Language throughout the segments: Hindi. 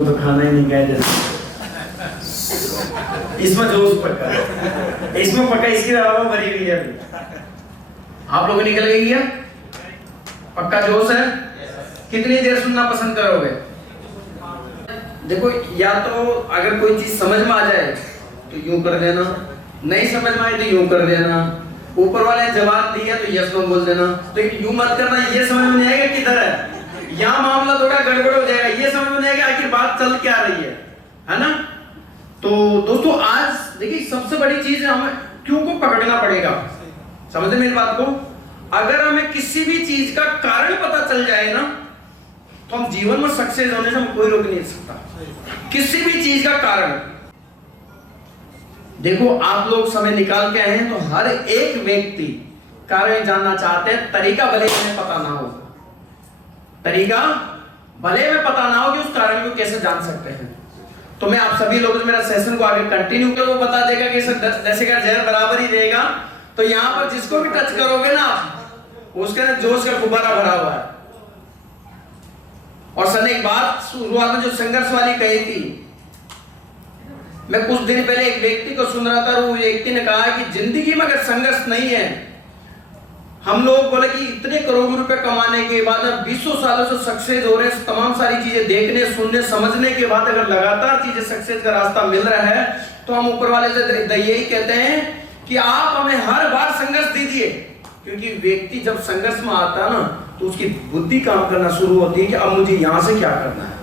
तो खाना ही नहीं गया इसमें जोश पक्का इसमें पक्का इसकी हवा भरी हुई है। आप लोग निकल गई क्या? पक्का जोश है? कितनी देर सुनना पसंद करोगे? देखो, या तो अगर कोई चीज समझ में आ जाए तो यूं कर देना, नहीं समझ में आए तो यूं कर देना, ऊपर वाले ने जवाब दिया तो यस नो बोल देना। लेकिन यूं मत करना, ये समझ में नहीं आएगा किधर है, यहाँ मामला थोड़ा गड़बड़ हो जाएगा, ये समझ में नहीं आएगा आखिर बात चल क्या रही है ना। तो दोस्तों आज देखिए, सबसे बड़ी चीज हमें क्यों को पकड़ना पड़ेगा। समझे मेरी बात को? अगर हमें किसी भी चीज का कारण पता चल जाए ना, तो हम जीवन में सक्सेस होने से हम कोई रोक नहीं सकता। किसी भी चीज का कारण देखो, आप लोग समय निकाल के आए हैं, तो हर एक व्यक्ति कारण जानना चाहते हैं, तरीका भले हमें पता ना हो, तरीका भले में पता ना हो कि उस कारण को कैसे जान सकते हैं। तो मैं आप सभी लोगों से मेरा सेशन को आगे कंटिन्यू कर, वो बता देगा कि जैसे का जहर बराबर ही रहेगा। तो यहां पर जिसको भी टच करोगे ना, उसके अंदर जोश का गुब्बारा भरा हुआ है। और सर ने एक बात शुरुआत में जो संघर्ष वाली कही थी, मैं कुछ दिन पहले एक व्यक्ति को सुन रहा था, वो व्यक्ति ने कहा कि जिंदगी में अगर संघर्ष नहीं है, हम लोग बोले कि इतने करोड़ों रुपए कमाने के बाद, 20 सालों से सक्सेस हो रहे हैं, तमाम सारी चीजें देखने सुनने समझने के बाद अगर लगातार चीजें सक्सेस का रास्ता मिल रहा है, तो हम ऊपर वाले से यही कहते हैं कि आप हमें हर बार संघर्ष दीजिए। क्योंकि व्यक्ति जब संघर्ष में आता है ना, तो उसकी बुद्धि काम करना शुरू होती है कि अब मुझे यहां से क्या करना है।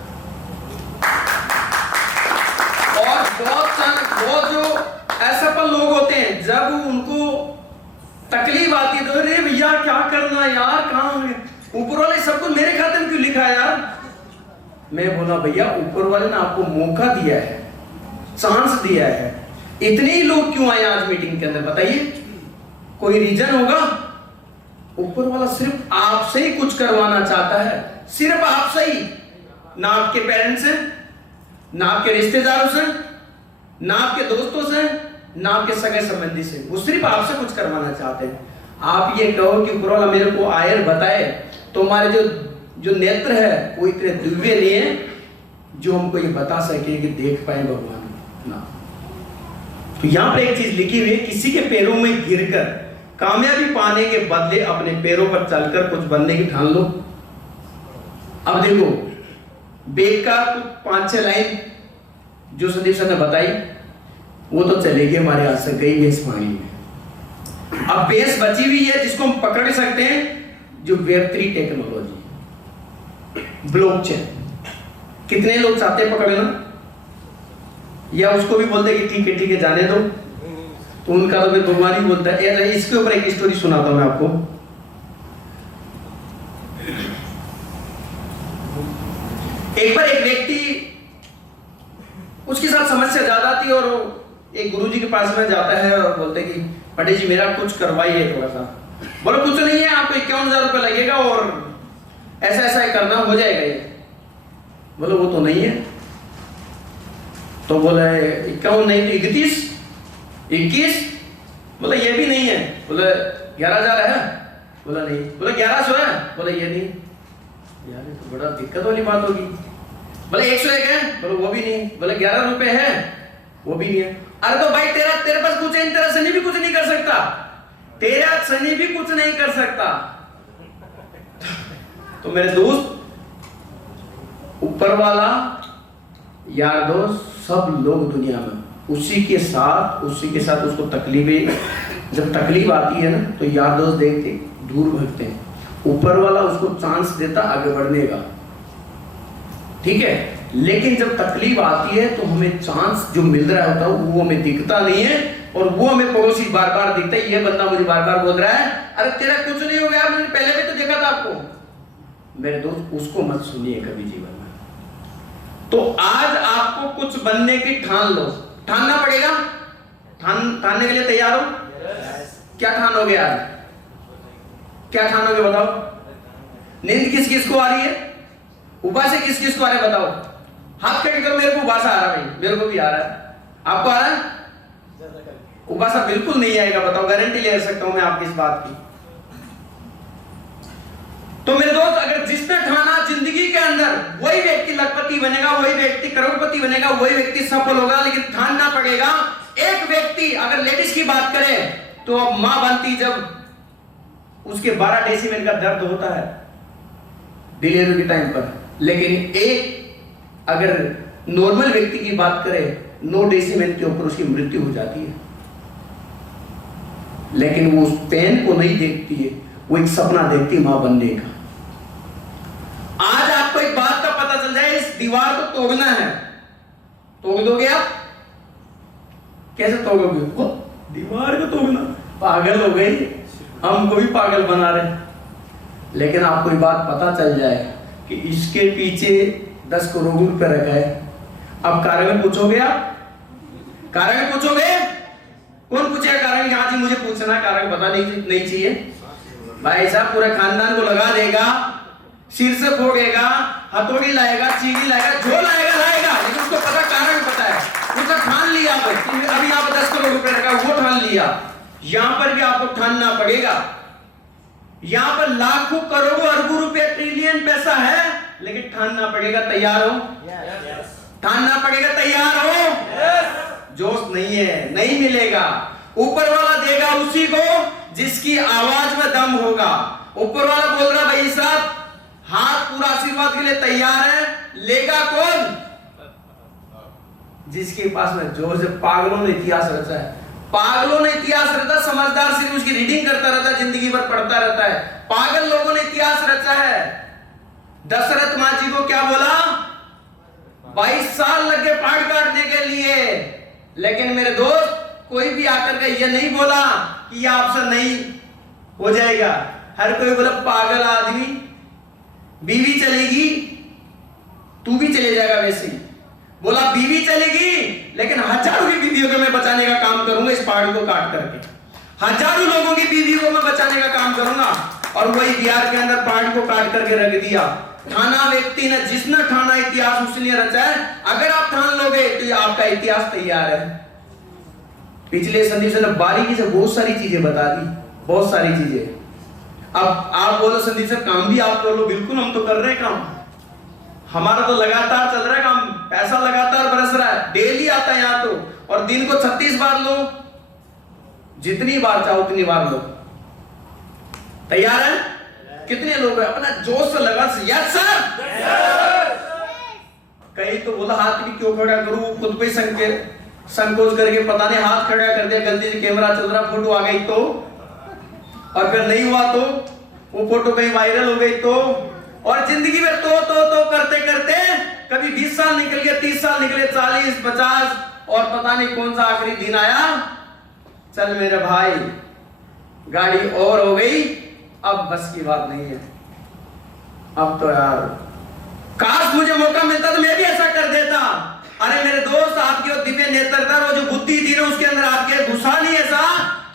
और बहुत जो ऐसा पर लोग होते हैं, जब उनको तकलीफ आती है तो अरे भैया क्या करना यार, कहां ऊपर वाले सब कुछ मेरे खाते में क्यों लिखा है यार। मैं बोला भैया, ऊपर वाले ने आपको मौका दिया है, चांस दिया है, इतने ही लोग क्यों आए आज मीटिंग के अंदर, बताइए? कोई रीजन होगा? ऊपर वाला सिर्फ आपसे ही कुछ करवाना चाहता है, सिर्फ आपसे ही, ना आपके पेरेंट्स से, ना आपके रिश्तेदारों से, ना आपके दोस्तों से, ना आपके सगे संबंधी से, वो सिर्फ आपसे कुछ करवाना चाहते हैं। आप ये कहो कि ऊपर वाला मेरे को आयर बताए, तो हमारे जो नेत्र है वो इतने दिव्य नहीं है जो हमको ये बता सके कि देख पाए भगवान ना। तो यहां पर एक चीज लिखी हुई है, किसी के पैरों में गिरकर कामयाबी पाने के बदले अपने पैरों पर चलकर कुछ बनने की ठान लो। अब देखो, बेकार 5-6 लाइन जो संदीप सर ने बताई, वो तो चलेगी हमारे हाथ से, गई बेस पानी में। अब बेस बची हुई है जिसको हम पकड़ सकते हैं, जो वेब3 टेक्नोलॉजी, ब्लॉकचेन। कितने लोग चाहते हैं पकड़ना, या उसको भी बोलते कि ठीक है जाने दो, तो उनका तो भगवान ही बोलता है। इसके ऊपर एक स्टोरी सुनाता हूं मैं आपको। एक बार एक व्यक्ति, उसके साथ समस्या ज्यादा थी, और एक गुरुजी के पास में जाता है और बोलते कि पंडित जी मेरा कुछ करवाइए थोड़ा सा। बोलो कुछ नहीं है, आपको 51,000 रुपये लगेगा और ऐसा करना हो जाएगा ये। बोलो वो तो नहीं है। तो बोले 51 नहीं तो 21। बोले ये भी नहीं है। बोले 11,000 है। बोला नहीं। बोले 1100 है। बोले ये नहीं। यार ये तो बड़ा दिक्कत वाली बात होगी। बोले 101 है। बोले वो भी नहीं। बोले 11 रुपए है। वो भी नहीं है। अरे तो भाई तेरे पास कुछ है, तेरा शनि भी कुछ नहीं कर सकता, तेरा शनि भी कुछ नहीं कर सकता। तो मेरे दोस्त, ऊपर वाला, यार दोस्त, सब लोग दुनिया में उसी के साथ उसको तकलीफें, जब तकलीफ आती है ना, तो यार दोस्त देखते दूर भागते हैं। ऊपर वाला उसको चांस देता आगे बढ़ने का, ठीक है। लेकिन जब तकलीफ आती है तो हमें चांस जो मिल रहा होता है वो हमें दिखता नहीं है, और वो हमें पड़ोसी बार बार दिखता है। ये बंदा मुझे बार बार बोल रहा है अरे तेरा कुछ नहीं हो गया, मैंने पहले भी तो देखा था आपको। मेरे दोस्त, उसको मत सुनिए कभी जीवन में। तो आज आपको कुछ बनने की ठान लो, ठानना पड़ेगा। ठानने के लिए तैयार हो? क्या ठानोगे आज? क्या ठानोगे बताओ? नींद किस किस को आ रही है? उबासे किस किस को आ रहा है बताओ? हाथ खड़े करो। मेरे को उबासा आ रहा है भाई, मेरे को भी आ रहा है। आपको आ रहा है? उबासा बिल्कुल नहीं आएगा, बताओ, गारंटी ले सकता हूं मैं आपकी इस बात की। तो मेरे दोस्त, अगर जिसने ठाना जिंदगी के अंदर वही व्यक्ति लखपति बनेगा, वही व्यक्ति करोड़पति बनेगा, वही व्यक्ति सफल होगा, लेकिन ठानना पड़ेगा। एक व्यक्ति अगर लेडीज की बात करें तो अब मां बनती जब उसके 12 डेसिमल का दर्द होता है डिलीवरी के टाइम पर, लेकिन एक अगर नॉर्मल व्यक्ति की बात करें 9 डेसिमल के ऊपर उसकी मृत्यु हो जाती है, लेकिन वो उस पेन को नहीं देखती है, वो एक सपना देखती है मां बनने का। आज आपको एक बात का पता चल जाए, इस दीवार को तोड़ना है, तोड़ दोगे आप? कैसे तोड़ोगे? वो दीवार को तोड़ना, पागल हो गई, हमको भी पागल बना रहे। लेकिन आपको एक बात पता चल जाए कि इसके पीछे 10 करोड़ रुपए रखा है। अब कारण पूछोगे आप? कारण पूछोगे? कौन पूछेगा कारण? यहां जी मुझे पूछना, कारण पता नहीं चाहिए भाई साहब। पूरे खानदान को लगा देगा, सिर से फोड़ेगा, हथौड़ी लाएगा, चीनी लाएगा, जो लाएगा, लेकिन उसको पता, कारण पता है, उसने ठान लिया। अभी यहाँ पर 10 करोड़ रुपए रखा, वो ठान लिया। यहां पर भी आपको ठानना पड़ेगा। यहां पर लाखों करोड़ों अरबों रुपए, ट्रिलियन पैसा है, लेकिन ठानना पड़ेगा। तैयार हो? ठानना पड़ेगा। तैयार हो? जोश नहीं है, नहीं मिलेगा। ऊपर वाला देगा उसी को जिसकी आवाज में दम होगा। ऊपर वाला बोल रहा भाई साहब हाथ पूरा आशीर्वाद के लिए तैयार है, लेगा कौन? जिसके पास में जोश है। पागलों ने इतिहास रचा है, पागलों ने इतिहास रचा। समझदार सिर्फ उसकी रीडिंग करता रहता है, जिंदगी भर पढ़ता रहता है। पागल लोगों ने इतिहास रचा है। दशरथ माँ जी को क्या बोला? 22 साल लग गए पहाड़ काटने के लिए, लेकिन मेरे दोस्त कोई भी आकर के ये नहीं बोला कि ये आपसे नहीं हो जाएगा। हर कोई बोला पागल आदमी, बीवी चलेगी तू भी चले जाएगा वैसे ही। बोला बीवी चलेगी, लेकिन हजारों की बीवियों को मैं बचाने का काम करूंगा इस पहाड़ को काट करके। हजारों लोगों की बीवियों को मैं बचाने का काम करूंगा। और वही बिहार के अंदर पहाड़ को काट करके रख दिया। ठाना व्यक्ति ने, जिसने ठाना इतिहास उसने रचा है। अगर आप ठान लोगे तो आपका इतिहास तैयार है। पिछले संदीप सर ने बारीकी से बहुत सारी चीजें बता दी, बहुत सारी चीजें। अब आप बोलो संदीप सर काम भी आप बोलो, बिल्कुल हम तो कर रहे हैं काम, हमारा तो लगातार चल रहा है काम, पैसा लगातार बरस रहा है, डेली आता है यहाँ तो। और दिन को 36 बार लो, जितनी बार चाहो उतनी बार लो। तैयार है? कितने लोग हैं? अपना जोश से लगा। Yes sir. कहीं तो बोला हाथ भी क्यों खड़ा करूं, खुद पे संकोच करके पता नहीं हाथ खड़ा कर दिया, गलती से कैमरा चल रहा, फोटो आ गई तो, और फिर नहीं हुआ तो वो फोटो कहीं वायरल हो गई तो। और जिंदगी में तो करते करते कभी 20 साल निकल गए, 30 साल निकले, 40, 50, और पता नहीं कौन सा आखिरी दिन आया। चल मेरे भाई गाड़ी और हो गई, अब बस की बात नहीं है। अब तो यार काश मुझे मौका मिलता तो मैं भी ऐसा कर देता। अरे मेरे दोस्त, आपकी वो दिव्य नेत्रता, वो जो बुद्धि थी ना उसके अंदर आपके घुसा नहीं ऐसा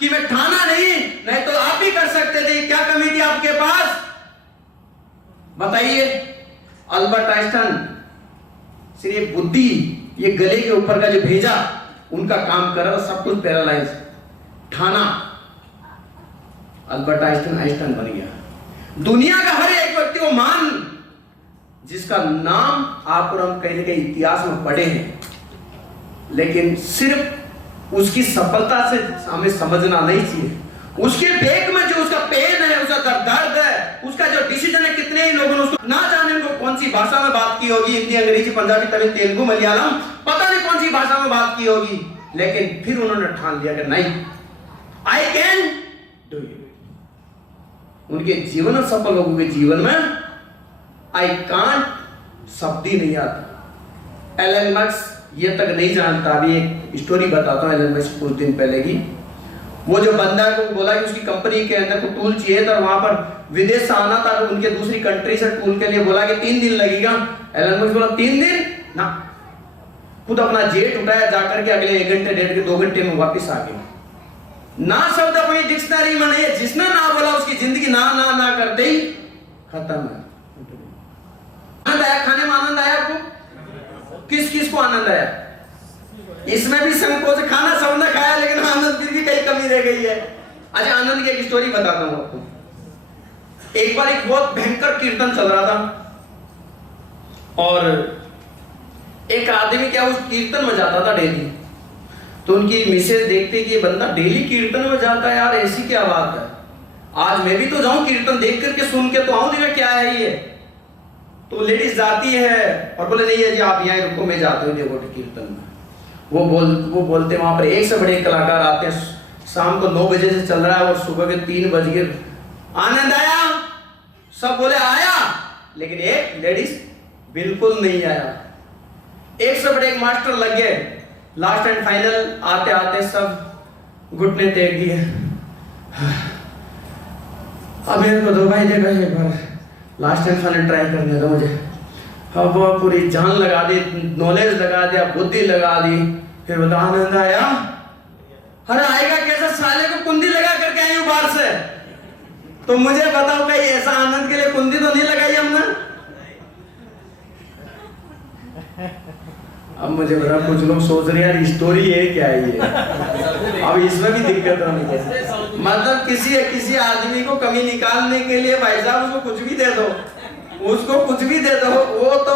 कि मैं ठाना नहीं तो आप भी कर सकते थे। क्या कमी थी आपके पास? बताइए। अल्बर्ट आइंस्टाइन सिर्फ बुद्धि, ये गले के ऊपर का जो भेजा, उनका काम कर रहा, सब कुछ पैरालाइज। ठाना, अल्बर्ट आइंस्टाइन बन गया। दुनिया का हर एक व्यक्ति वो मान, जिसका नाम आप और हम कहीं ना कहीं इतिहास में पढ़े हैं, लेकिन सिर्फ उसकी सफलता से हमें समझना नहीं चाहिए। उसके बेक में जो उसका पेन है, उसका दर्द है, उसका जो डिसीजन है, कितने ही लोगों ने उसको ना जाने को कौन सी भाषा में बात की होगी, हिंदी, अंग्रेजी, पंजाबी, तमिल, तेलुगु, मलयालम, पता नहीं कौन सी भाषा में बात की होगी, लेकिन फिर उन्होंने ठान लिया कि नहीं, आई कैन डू इट। उनके जीवन और सफल लोगों के जीवन में आई कांट शब्द ही नहीं आता। एलन मस्क ये तक नहीं जानता। अभी एक स्टोरी बताता हूँ एलन मस्क कुछ दिन पहले की। वो जो बंदा को बोला कि उसकी कंपनी के अंदर को टूल चाहिए था, वहां पर विदेश से आना था, उनके दूसरी कंट्री से टूल के लिए बोला कि 3 दिन लगेगा। एलन मस्क बोला 3 दिन ना, खुद अपना जेट उठाया, जाकर के अगले 1 घंटे, 1.5 2 घंटे में वापस आ गया। ना शब्द अपनी डिक्शनरी में नहीं है। जिसने ना बोला उसकी जिंदगी ना करते ही खत्म है। आनंद आया? खाने में आनंद आया आपको? किस किस को आनंद आया? इसमें भी संकोच, खाना सबने खाया लेकिन आनंद फिर भी कहीं कमी रह गई है। अच्छा, आनंद की एक स्टोरी बताता हूं आपको। एक बार एक बहुत भयंकर कीर्तन चल रहा था और एक आदमी क्या उस कीर्तन में जाता था डेली। तो उनकी मिसेज देखते कि ये बंदा डेली कीर्तन में जाता है, यार ऐसी क्या बात है, आज मैं भी तो जाऊं कीर्तन देख करके सुन के तो आऊं, देखा क्या है ये। तो लेडीज जाती है और बोले नहीं है जी आप यहाँ रुको, मैं जाती हूँ देखो कीर्तन में। वो बोलते वहां पर एक से बड़े कलाकार आते हैं, शाम को 9 बजे से चल रहा है और सुबह के 3 बज गए। आनंद आया? सब बोले आया, लेकिन एक लेडीज बिल्कुल नहीं आया। एक से बड़े एक मास्टर लग गए, लास्ट एंड फाइनल आते आते सब घुटने टेक दिए। अब मेरे को दो भाई देखा एक बार लास्ट एंड फाइनल ट्राई करने दो मुझे। अब वो पूरी जान लगा दी, नॉलेज लगा दिया, बुद्धि लगा दी, फिर बता आनंद आया? अरे आएगा कैसा, साले को कुंडी लगा करके आई हूं बाहर से। तो मुझे बताओ भाई ऐसा आनंद के लिए कुंडी तो नहीं लगाई हमने। अब मुझे बता, कुछ लोग सोच रहे हैं यार स्टोरी है क्या है ये, अब इसमें भी दिक्कत होनी चाहिए। मतलब किसी आदमी को कमी निकालने के लिए भाई साहब उसको कुछ भी दे दो, उसको कुछ भी दे दो, वो तो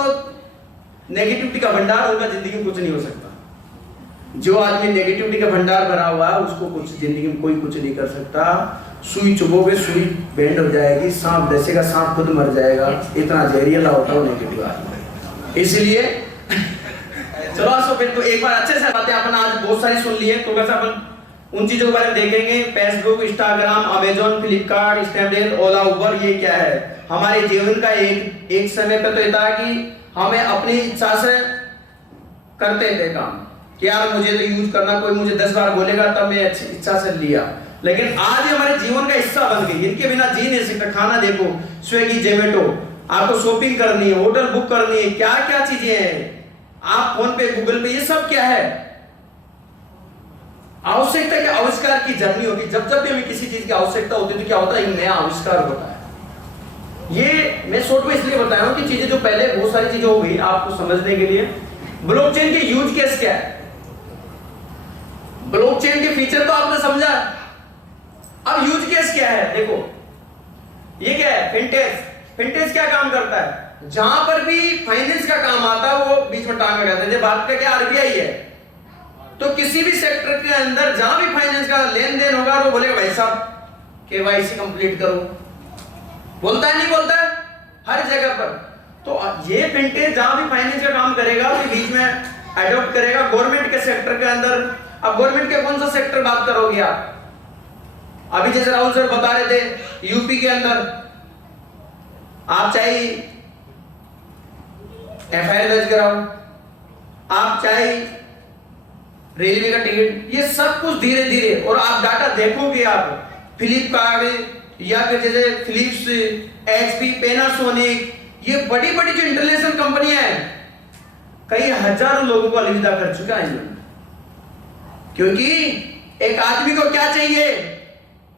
नेगेटिविटी का भंडार, उनका जिंदगी में कुछ नहीं हो सकता। जो आदमी नेगेटिविटी का भंडार भरा हुआ है उसको कुछ जिंदगी में कोई कुछ नहीं कर सकता। सुई चुभोगे सुई बेंड हो जाएगी, सांप डसेगा सांप खुद मर जाएगा, इतना जहरीला होता है नेगेटिव आदमी। इसलिए चलो फिर तो एक बार अच्छे से बातें अपन आज बहुत सारी सुन ली है, तो वैसे अपन उन चीजों के बारे में देखेंगे। Facebook, Instagram, Amazon, Flipkart, Snapdeal, Ola, Uber, ये क्या है हमारे जीवन का एक समय पे तो ये था कि हमें अपनी इच्छा से करते थे काम कि यार मुझे तो यूज करना, कोई मुझे 10 बार बोलेगा तब मैं अच्छी इच्छा से लिया। लेकिन आज ये हमारे जीवन का हिस्सा बन गई, इनके बिना जी नहीं सकते। खाना देखो, स्विगी, जोमेटो, आपको शॉपिंग करनी है, होटल बुक करनी है, क्या क्या चीजें हैं, आप फोन पे, गूगल पे, ये सब क्या है आवश्यकता के आविष्कार की जर्नी होगी। जब जब भी हमें किसी चीज की आवश्यकता होती है तो क्या होता है, एक नया आविष्कार होता है। ये मैं शॉर्ट में इसलिए बता रहा हूं कि चीजें जो पहले बहुत सारी चीजें हो गई आपको समझने के लिए। ब्लॉकचेन के यूज केस क्या है, ब्लॉकचेन के फीचर तो आपने समझा, अब यूज केस क्या है देखो। ये क्या है, फिनटेक। फिनटेक क्या काम करता है, जहां पर भी फाइनेंस का काम आता है वो बीच में टांग लगाते हैं। भारत का क्या आरबीआई है, तो किसी भी सेक्टर के अंदर जहां भी फाइनेंस का लेन देन होगा वो बोलेगा भाई साहब केवाईसी कंप्लीट करो, बोलता है नहीं बोलता है हर जगह पर। तो ये फिनटेक जहां भी फाइनेंस का काम करेगा तो बीच में अडॉप्ट करेगा गवर्नमेंट के सेक्टर के अंदर। अब गवर्नमेंट के कौन सा सेक्टर बात करोगे आप, अभी जैसे राहुल सर बता रहे थे यूपी के अंदर आप चाहे एफआईआर दर्ज कराओ, आप चाहे रेलवे का टिकट, ये सब कुछ धीरे धीरे, और आप डाटा देखोगे आप फ्लिपकार्ट या फिर जैसे फिलिप्स, एचपी, पैनासोनिक, ये बड़ी बड़ी जो इंटरनेशनल कंपनियां हैं कई हजारों लोगों को अलविदा कर चुका है इन्होंने। क्योंकि एक आदमी को क्या चाहिए,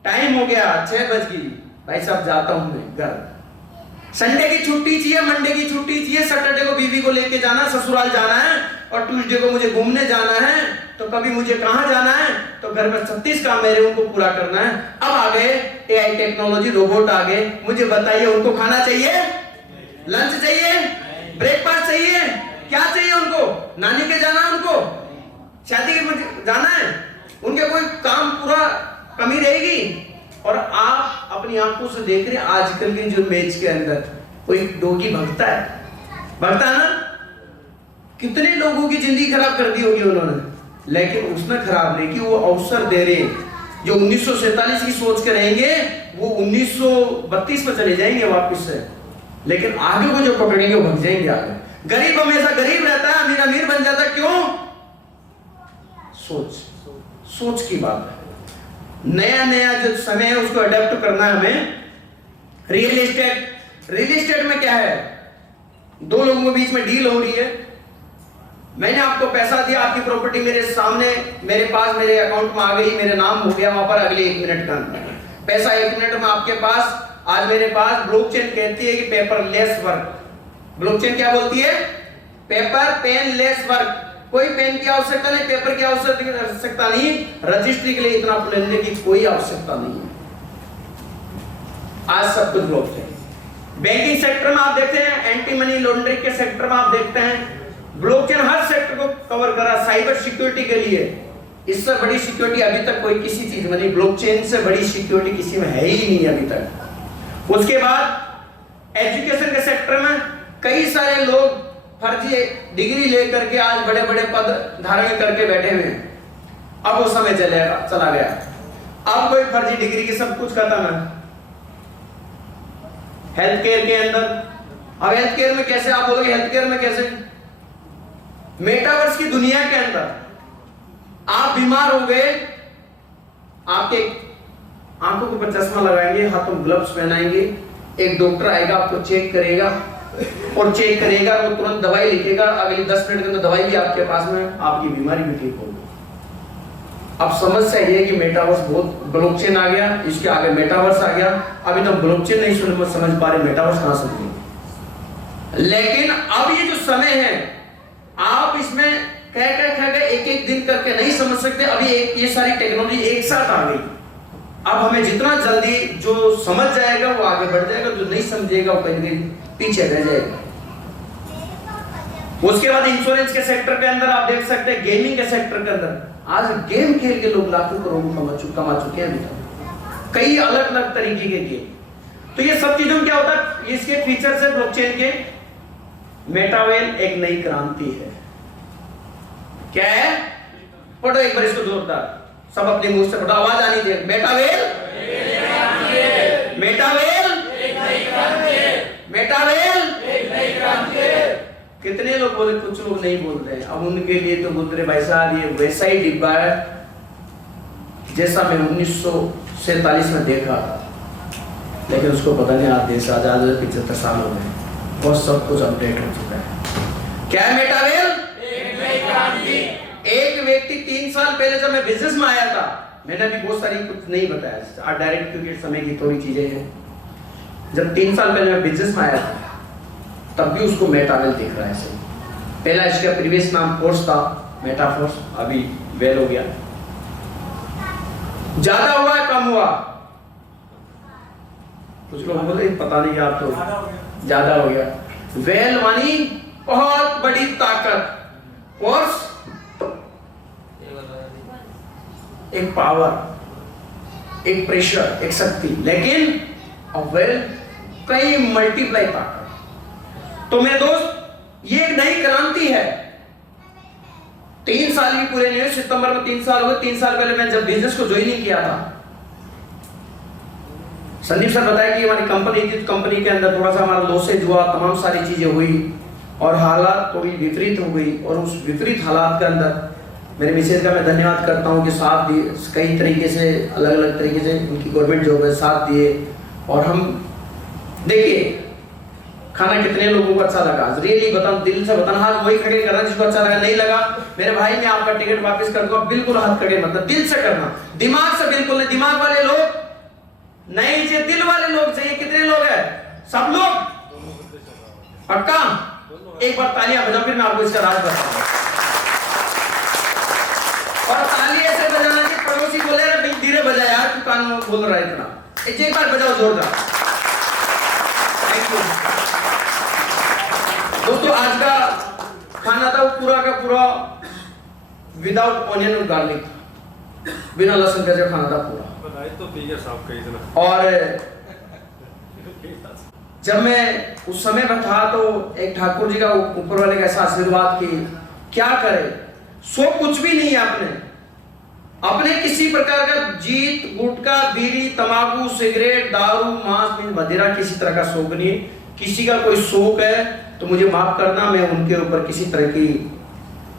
टाइम हो गया 6 बज गई, भाई साहब जाता हूं मैं घर, संडे की छुट्टी चाहिए, मंडे की छुट्टी चाहिए, सैटरडे को बीवी को लेके जाना, ससुराल जाना है, और ट्यूसडे को मुझे घूमने जाना है, तो कभी मुझे कहां जाना है, तो घर में 36 काम मेरे उनको पूरा करना है। अब आ गए एआई टेक्नोलॉजी, रोबोट आ गए, मुझे बताइए उनको खाना चाहिए, लंच चाहिए, ब्रेकफास्ट चाहिए, क्या चाहिए उनको, नानी के जाना है, उनको शादी के जाना है, उनके कोई काम पूरा कमी रहेगी। और आप अपनी आंखों से देख रहे हैं आजकल के जो मैच के अंदर कोई डोगी भगता है ना, कितने लोगों की जिंदगी खराब कर दी होगी उन्होंने, लेकिन उसने खराब नहीं की, वो अवसर दे रहे हैं। जो 1947 की सोच के रहेंगे वो 1932 में चले जाएंगे वापस से, लेकिन आगे को जो पकड़ेंगे वो भग जाएंगे आगे। गरीब हमेशा गरीब रहता है, अमीर अमीर बन जाता है, क्यों? सोच की बात है। नया जो समय है उसको अडेप्ट करना है हमें। रियल एस्टेट में क्या है, 2 लोगों के बीच में डील हो रही है, मैंने आपको पैसा दिया, आपकी प्रॉपर्टी मेरे सामने, मेरे पास, मेरे अकाउंट में आ गई, मेरे नाम हो गया वहां पर, अगले 1 मिनट का पैसा 1 मिनट में आपके पास, आज मेरे पास। ब्लॉकचेन कहती है कि पेपरलेस वर्क, ब्लॉकचेन क्या बोलती है, पेपर पेनलेस वर्क, कोई पेन की आवश्यकता नहीं, पेपर की आवश्यकता नहीं, रजिस्ट्री के लिए इतना लेने की कोई आवश्यकता नहीं है। आज सब कुछ ब्लॉकचेन। बैंकिंग सेक्टर में आप देखते हैं, एंटी मनी लॉन्ड्रिंग के सेक्टर में आप देखते हैं ब्लॉकचेन हर सेक्टर को कवर कर रहा है। साइबर सिक्योरिटी के लिए इससे बड़ी सिक्योरिटी अभी तक कोई किसी चीज में नहीं, ब्लॉकचेन से बड़ी सिक्योरिटी किसी में है ही नहीं अभी तक। उसके बाद एजुकेशन के सेक्टर में कई सारे लोग फर्जी डिग्री लेकर के आज बड़े बड़े पद धारण करके बैठे हुए हैं। अब वो समय चला गया, अब कोई फर्जी डिग्री की सब कुछ खत्म है। हेल्थ केयर के अंदर, अब हेल्थ केयर में कैसे आप बोलोगे, हेल्थ केयर में कैसे, मेटावर्स की दुनिया के अंदर आप बीमार हो गए, आपके आंखों के ऊपर चश्मा लगाएंगे, हाथों में ग्लव्स पहनाएंगे, एक डॉक्टर आएगा आपको चेक करेगा और चेक करेगा, वो तुरंत दवाई लिखेगा, अगली 10 मिनट के अंदर दवाई भी आपके पास में, आपकी बीमारी भी ठीक होगी। अब समस्या ये है कि मेटावर्स बहुत, ब्लॉकचेन आ गया, इसके आगे मेटावर्स आ गया, अभी तो ब्लॉकचेन नहीं समझ पा रहे, मेटावर्स कहां समझेंगे। लेकिन अब ये जो समय है, आप इसमें कह एक दिन करके नहीं समझ सकते। अभी ये सारी टेक्नोलॉजी एक साथ आ गई, अब हमें जितना जल्दी जो समझ जाएगा वो आगे बढ़ जाएगा, जो नहीं समझेगा वो कहीं पीछे रह जाएगा। उसके बाद इंश्योरेंस के सेक्टर के अंदर आप देख सकते हैं, गेमिंग के सेक्टर के अंदर आज गेम खेल के लोग लाखों करोड़ों कमा चुके हैं अभी तक, कई अलग अलग तरीके के गेम। तो ये सब चीजों में क्या होता है, इसके फीचर्स है ब्लॉकचेन के। मेटावेल एक नई क्रांति है। क्या है, पढ़ो एक बार इसको जोरदार, सब अपने मुंह से पढ़ो, आवाज आनी चाहिए। मेटावेल, मेटावेल, मेटावेल कितने लोग बोले, कुछ लोग नहीं बोल रहे। अब उनके लिए तो बोल रहे भाई साहब ये वैसा ही डिब्बा है जैसा मैं 1947 में देखा था, लेकिन उसको पता नहीं आज देश आजाद हुए 75 साल हो गए, बहुत सब कुछ अपडेट हो चुका है। क्या है मेटावेल? एक व्यक्ति 3 साल पहले जब मैं बिजनेस में आया था, मैंने भी बहुत सारी कुछ नहीं बताया डायरेक्ट, क्योंकि समय की थोड़ी चीजें हैं। जब 3 साल पहले मैं बिजनेस में आया था तब भी उसको मेटावेल दिख रहा है ऐसे। पहला इसका प्रीवियस नाम फोर्स था, मेटाफोर्स, अभी वेल हो गया। ज्यादा हुआ कम हुआ, कुछ लोग बोले पता नहीं, आप तो ज्यादा हो गया। वेल मानी बहुत बड़ी ताकत, फोर्स एक पावर, एक प्रेशर, एक शक्ति, लेकिन वेल कई मल्टीप्लाई ताकत। तो मेरे दोस्त ये एक नई क्रांति है। 3 साल भी पूरे नहीं हुए, सितंबर में 3 साल हुए। 3 साल पहले मैं जब बिजनेस को ज्वाइन किया था, संदीप सर बताया कि हमारी कंपनी थी, कंपनी के अंदर थोड़ा सा हमारा लॉसेज हुआ, तमाम सारी चीजें हुई और हालात थोड़ी विपरीत हो गई। और उस विपरीत हालात के अंदर मेरे मिसेज का मैं धन्यवाद करता हूँ कि साथ दिए, कई तरीके से अलग अलग तरीके से उनकी गवर्नमेंट जॉब है, साथ दिए। और हम देखिए खाना कितने लोगों को अच्छा लगा, रियली बताऊं, दिल से बताना, हाथ वही खड़े करना जिसको अच्छा लगा। नहीं लगा मेरे भाई मैं आपका टिकट वापस कर दूंगा, बिल्कुल हाथ खड़े मतलब दिल से करना, दिमाग से बिल्कुल नहीं। दिमाग वाले लोग नहीं चाहिए, दिल वाले लोग चाहिए। कितने लोग हैं? सब लोग, पक्का? एक बार तालियां बजाओ, फिर मैं आपको इसका राज बताऊंगा। और ताली ऐसे बजाना कि पड़ोसी बोले रे धीरे बजा यार, तू कान में बोल रहा है इतना। एक बार बजाओ जोरदार। थैंक यू दोस्तों। आज का खाना था वो पूरा का पूरा विदाउट ऑनियन और गार्लिक, बिना लहसुन प्याज खाना था पूरा। तो ठीक है साहब, कहीं से ना। और जब मैं उस समय में था तो एक ठाकुर जी का ऊपर वाले का ऐसा आशीर्वाद कि क्या करे, सो कुछ भी नहीं है अपने किसी प्रकार का जीत, गुटखा, बीड़ी, तंबाकू, सिगरेट, दारू, मांस, मदिरा किसी तरह का शौक नहीं। किसी का कोई शौक है तो मुझे माफ करना, मैं उनके ऊपर किसी तरह की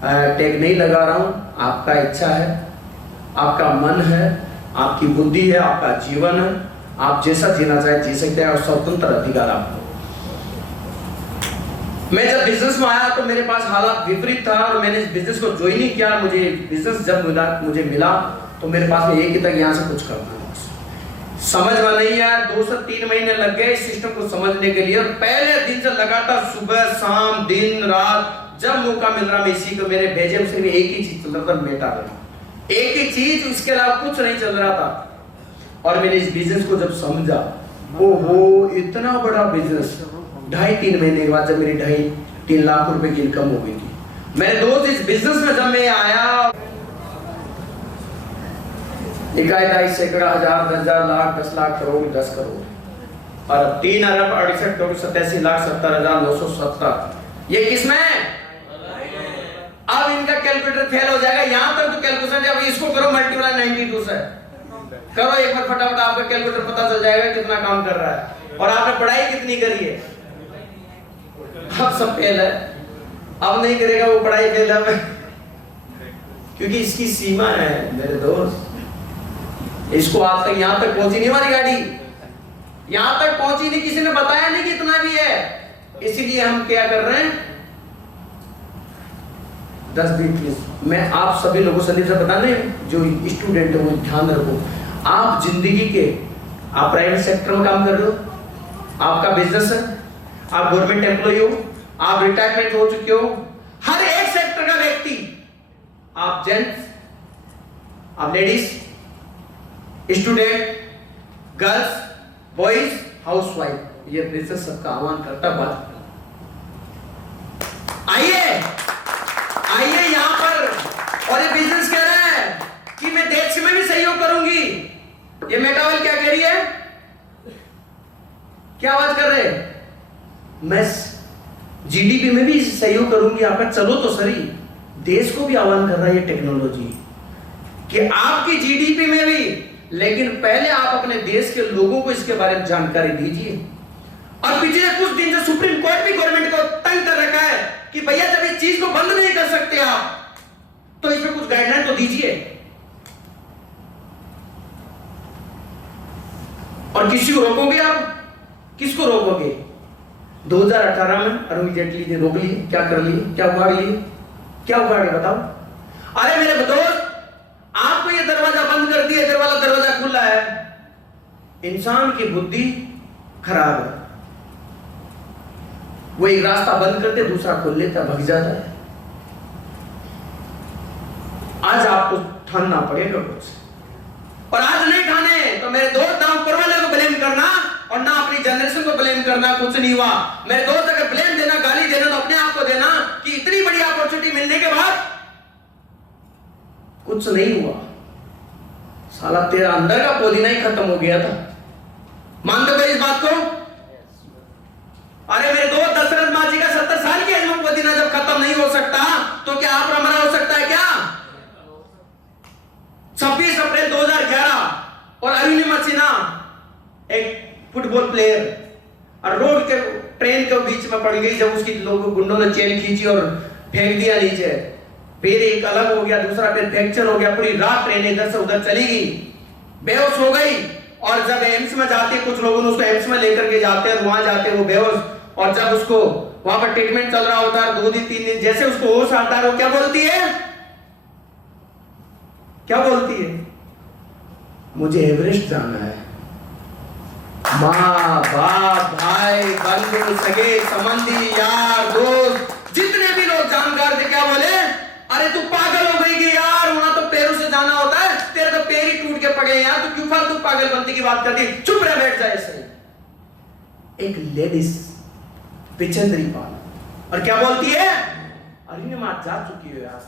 टैग नहीं लगा रहा हूं। आपका इच्छा है, आपका मन है, आपकी बुद्धि है, आपका जीवन है, आप जैसा जीना चाहे जी सकते हैं और स्वतंत्र अधिकार आपको। मैं जब बिजनेस में आया तो मेरे पास हालात विपरीत था और मैंने इस बिजनेस को ज्वाइन नहीं किया। मुझे बिजनेस जब मुझे मिला तो मेरे पास में एक ही तक यहाँ से कुछ करना, समझ में नहीं आया। 2 से 3 महीने लग गए इस सिस्टम को समझने के लिए। और पहले दिन से लगातार सुबह शाम दिन रात जब मौका मिल रहा मैं इसी को, मेरे भेजे में सिर्फ एक ही चीज चल रहा था, मेटावेल, एक ही चीज, उसके अलावा कुछ नहीं चल रहा था। और मैंने इस बिजनेस को जब समझा ओहो, इतना बड़ा बिजनेस 2.5-3 महीने के बाद जब मेरी 2.5-3 लाख रुपए की इनकम हो गई थी, मेरे दोस्त इस बिजनेस में जब मैं आया, 1-2 सैकड़ा, 1000, 10,000, लाख, 10 लाख, करोड़, 10 करोड़, और 3 अरब 68 करोड़ 87 लाख 70,970। ये किसमें? अब इनका कैलकुलेटर फेल हो जाएगा। यहां तक तो कैलकुलेशन है, अब इसको करो मल्टीप्लाई 92 से करो एक बार फटाफट, आपका कैलकुलेटर पता चल जाएगा कितना काम कर रहा है और आपने पढ़ाई कितनी करी है। अब सब फेल है, अब नहीं करेगा वो पढ़ाई फेल है, क्योंकि इसकी सीमा है मेरे दोस्त। इसको आज तक यहां तक पहुंची नहीं हमारी गाड़ी, यहां तक पहुंची नहीं, किसी ने बताया नहीं कि इतना भी है। इसीलिए हम क्या कर रहे हैं, 10 मिनट मैं आप सभी लोगों संदीप से बताने, जो स्टूडेंट है वो ध्यान रखो। आप जिंदगी के, आप प्राइवेट सेक्टर में काम कर रहे हो, आपका बिजनेस है, आप गवर्नमेंट एम्प्लॉय हो, आप रिटायरमेंट हो चुके हो, हर एक सेक्टर का व्यक्ति, आप जेंट्स, आप ladies, student, girls, boys, housewife, ये बिजनेस सबका आह्वान करता। बात आइए आइए यहां पर, और ये बिजनेस कह रहा है कि मैं देश में भी सहयोग करूंगी। ये मेटावेल क्या कह रही है, क्या आवाज कर रहे हैं, मैं जीडीपी में भी सहयोग करूंगी आपका। चलो तो सही, देश को भी आह्वान कर रहा है ये टेक्नोलॉजी कि आपकी जीडीपी में भी, लेकिन पहले आप अपने देश के लोगों को इसके बारे में जानकारी दीजिए। और पिछले कुछ दिन से सुप्रीम कोर्ट भी गवर्नमेंट को तंग कर रखा है कि भैया जब इस चीज को बंद नहीं कर सकते आप, तो इसमें कुछ गाइडलाइन तो दीजिए। और किसी को रोकोगे आप, किसको रोकोगे? 2018 में अरुण जेटली ने रोक लिए, क्या कर लिए, क्या उगाड़ लिए, क्या उगाड़े बताओ? अरे मेरे दोस्त, आपको ये दरवाजा बंद कर दिया, इधर वाला दरवाजा खुला है। इंसान की बुद्धि खराब है, वो एक रास्ता बंद करते दूसरा खोल लेता, भग जाता है। आज आपको ठानना पड़ेगा कुछ, और आज नहीं ठाने तो मेरे दोस्त ना ऊपर वाले को ब्लेम करना और ना अपनी जनरेशन को ब्लेम करना, कुछ नहीं हुआ। मेरे दोस्त अगर ब्लेम देना, गाली देना, तो अपने आप को देना कि इतनी बड़ी अपॉर्चुनिटी मिलने के बाद कुछ नहीं हुआ। साला तेरा अंदर का पुदीना ही खत्म हो गया था। मानते हो इस बात को? अरे मेरे दोस्त, दशरथ माँ जी का 70 साल की एज में पुदीना जब खत्म नहीं हो सकता, तो क्या आप हमारा हो सकता है क्या? 26 अप्रैल 2011 और अरुणिमा सिन्हा, एक फुटबॉल प्लेयर, और रोड के ट्रेन के बीच में पड़ गई जब उसकी लोगों गुंडों ने चेन खींची और फेंक दिया नीचे। फिर एक अलग हो गया, दूसरा फिर फ्रैक्चर हो गया, पूरी रात ट्रेन इधर से उधर चली गई, बेहोश हो गई। और जब एम्स में जाते, कुछ लोगों ने उसको एम्स में लेकर के जाते हैं, वहां जाते वो बेहोश, और जब उसको वहां पर ट्रीटमेंट चल रहा होता है 2 दिन 3 दिन, जैसे उसको होश आता है, वो क्या बोलती है, क्या बोलती है? मुझे एवरेस्ट जाना है। माँ बाप भाई बंधु सगे संबंधी यार दोस्त जितने भी लोग जानकार थे, क्या बोले, अरे तू पागल हो गई कि यार, वहां तो पैरों से जाना होता है, तेरे तो पैर ही टूट के पड़े यार, तू क्यों फालतू पागलपंती की बात करती, चुप रह, बैठ जाए सही। एक लेडीज पिछंदरी पाल, और क्या बोलती है, अरे मां जा चुकी हो यार,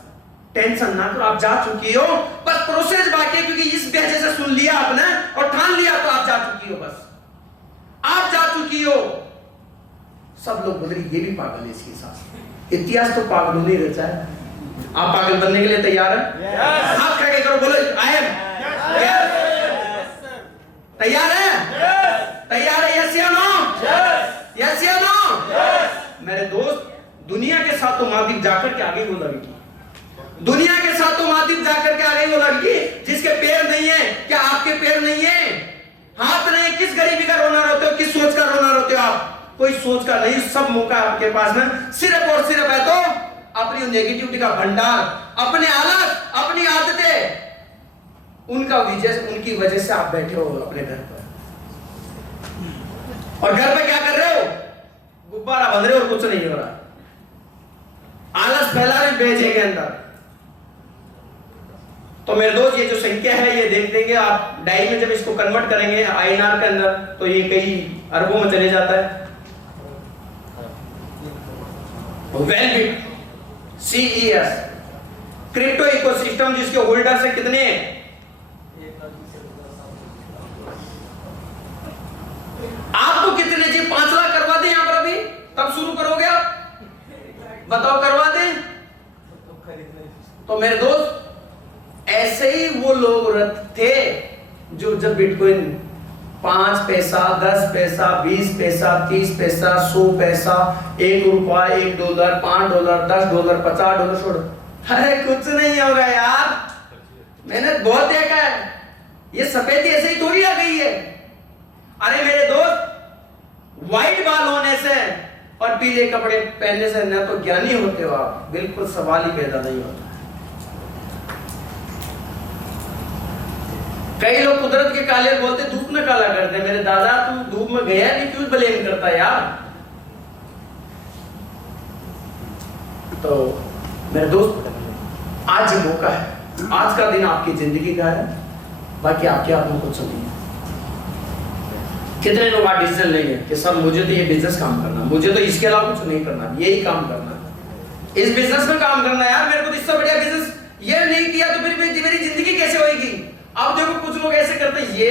टेंशन ना करो, आप जा चुकी हो, बस प्रोसेस बाकी है, क्योंकि इस वजह से सुन लिया आपने और ठान लिया, तो आप जा चुकी हो, बस आप जा चुकी हो। सब लोग बोल रहे ये भी पागल है इसके साथ। इतिहास तो पागलों ने रचा है। आप पागल बनने के लिए तैयार है? हाथ खड़े करो, बोलो आई एम तैयार है? तैयार है? यस या नो? यस या नो? मेरे दोस्त, दुनिया के साथों मालदीव जाकर के आगे वो लड़की, दुनिया के साथों मालदीव जाकर के आगे वो लड़की जिसके पैर नहीं है। क्या आपके पैर नहीं है, हाथ नहीं? किस गरीबी का रोना रोते हो, किस सोच का रोना रोते हो आप? कोई सोच का नहीं, सब मौका आपके पास में सिर्फ और सिर्फ है तो अपनी नेगेटिविटी का भंडार, अपने आलस, अपनी आदतें, उनकी वजह से आप बैठे हो अपने घर पर, और घर पे क्या कर रहे हो, गुब्बारा बंध रहे हो, कुछ नहीं हो रहा, आलस फैला रहे भेजे के अंदर। तो मेरे दोस्त ये जो संख्या है ये देख देंगे आप डायरी में, जब इसको कन्वर्ट करेंगे INR के अंदर तो ये कई अरबों में चले जाता है। वेलबिट CES क्रिप्टो इकोसिस्टम जिसके होल्डर्स है कितने? आपको कितने जी 5 लाख करवा दें यहां पर अभी, तब शुरू करोगे आप? बताओ करवा दें? तो मेरे दोस्त ऐसे ही वो लोग थे जो जब बिटकॉइन 5 पैसा, 10 पैसा, 20 पैसा, 30 पैसा, 100 पैसा, $1, $1, $5, $10, $50 छोड़, अरे कुछ नहीं होगा यार, मैंने बहुत देखा है, ये सफेदी ऐसे ही थोड़ी आ गई है। अरे मेरे दोस्त व्हाइट बाल होने से और पीले कपड़े पहनने से न तो ज्ञानी होते हो आप, बिल्कुल सवाल ही पैदा नहीं होता। कई लोग कुदरत के काले बोलते धूप में काला करते। मेरे दादा तू धूप में गया नहीं, क्यों ब्लेम करता यार? तो मेरे दोस्त आज मौका है, आज का दिन आपकी जिंदगी का है, बाकी आपके हाथ में कुछ नहीं है। कितने लोग आज डिसीजन लेंगे कि सर मुझे तो ये बिजनेस काम करना, मुझे तो इसके अलावा कुछ नहीं करना, यही काम करना, इस बिजनेस में काम करना यार, मेरे को तो इससे बढ़िया बिजनेस ये नहीं किया तो फिर मेरी जिंदगी कैसे होगी? अब देखो कुछ लोग ऐसे करते हैं, ये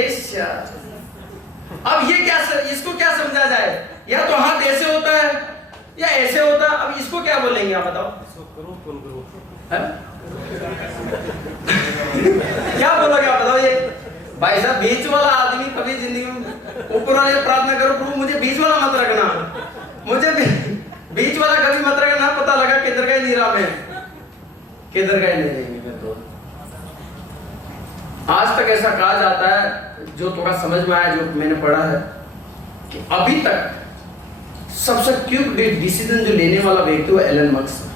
अब ये क्या इसको क्या समझा जाए? या तो हाथ ऐसे होता है या ऐसे होता है, अब इसको क्या बोलेंगे आप बताओ? इसको करो कौन करो क्या बोलोगे आप बताओ? ये भाई साहब बीच वाला आदमी कभी जिंदगी में ऊपर वाले प्रार्थना करो प्रभु मुझे बीच वाला मत रखना, मुझे बीच वाला कभी मत रखना, पता लगा किधर गए नीरा में, किधर गए नहीं रहेंगे। आज तक ऐसा कहा जाता है, जो थोड़ा समझ में आया, जो मैंने पढ़ा है, कि अभी तक सबसे क्विक डिसीजन जो लेने वाला व्यक्ति वो एलन मस्क है।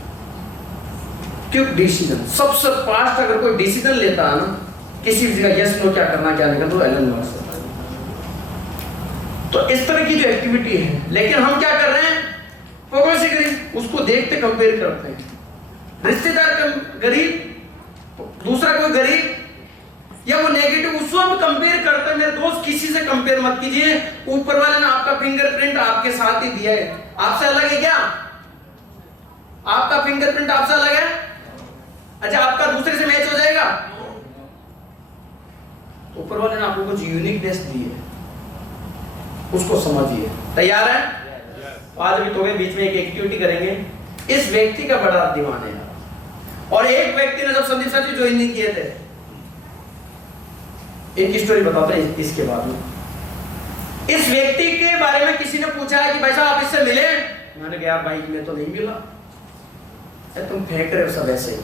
क्विक डिसीजन, सबसे फास्ट अगर कोई डिसीजन लेता है ना किसी चीज का, यस नो क्या करना क्या नहीं करना, तो एलन मस्क है। तो इस तरह की जो एक्टिविटी है, लेकिन हम क्या कर रहे हैं? पड़ोसी गरीब उसको देखते कंपेयर करते हैं, रिश्तेदार गरीब, दूसरा कोई गरीब, या वो नेगेटिव उसको हम कंपेयर करते हैं। मेरे दोस्त किसी से कंपेयर मत कीजिए, ऊपर वाले ने आपका फिंगरप्रिंट आपके साथ ही दिया है, आपसे अलग है क्या? आपका फिंगरप्रिंट आपसे अलग है? अच्छा आपका दूसरे से मैच हो जाएगा? ऊपर वाले ने आपको कुछ यूनिकनेस दी है, उसको समझिए। तैयार है? आज भी थोड़े बीच में एक एक्टिविटी करेंगे। इस व्यक्ति का बड़ा दीवाना है, और एक व्यक्ति ने जब संदीप सर जी ज्वाइन नहीं किए थे, एक स्टोरी बताते हैं इसके बाद में। इस व्यक्ति के बारे में किसी ने पूछा है कि भाई साहब आप इससे मिले? मैंने कहा भाई मैं तो नहीं मिला। तुम फेंक रहे हो सब ऐसे ही।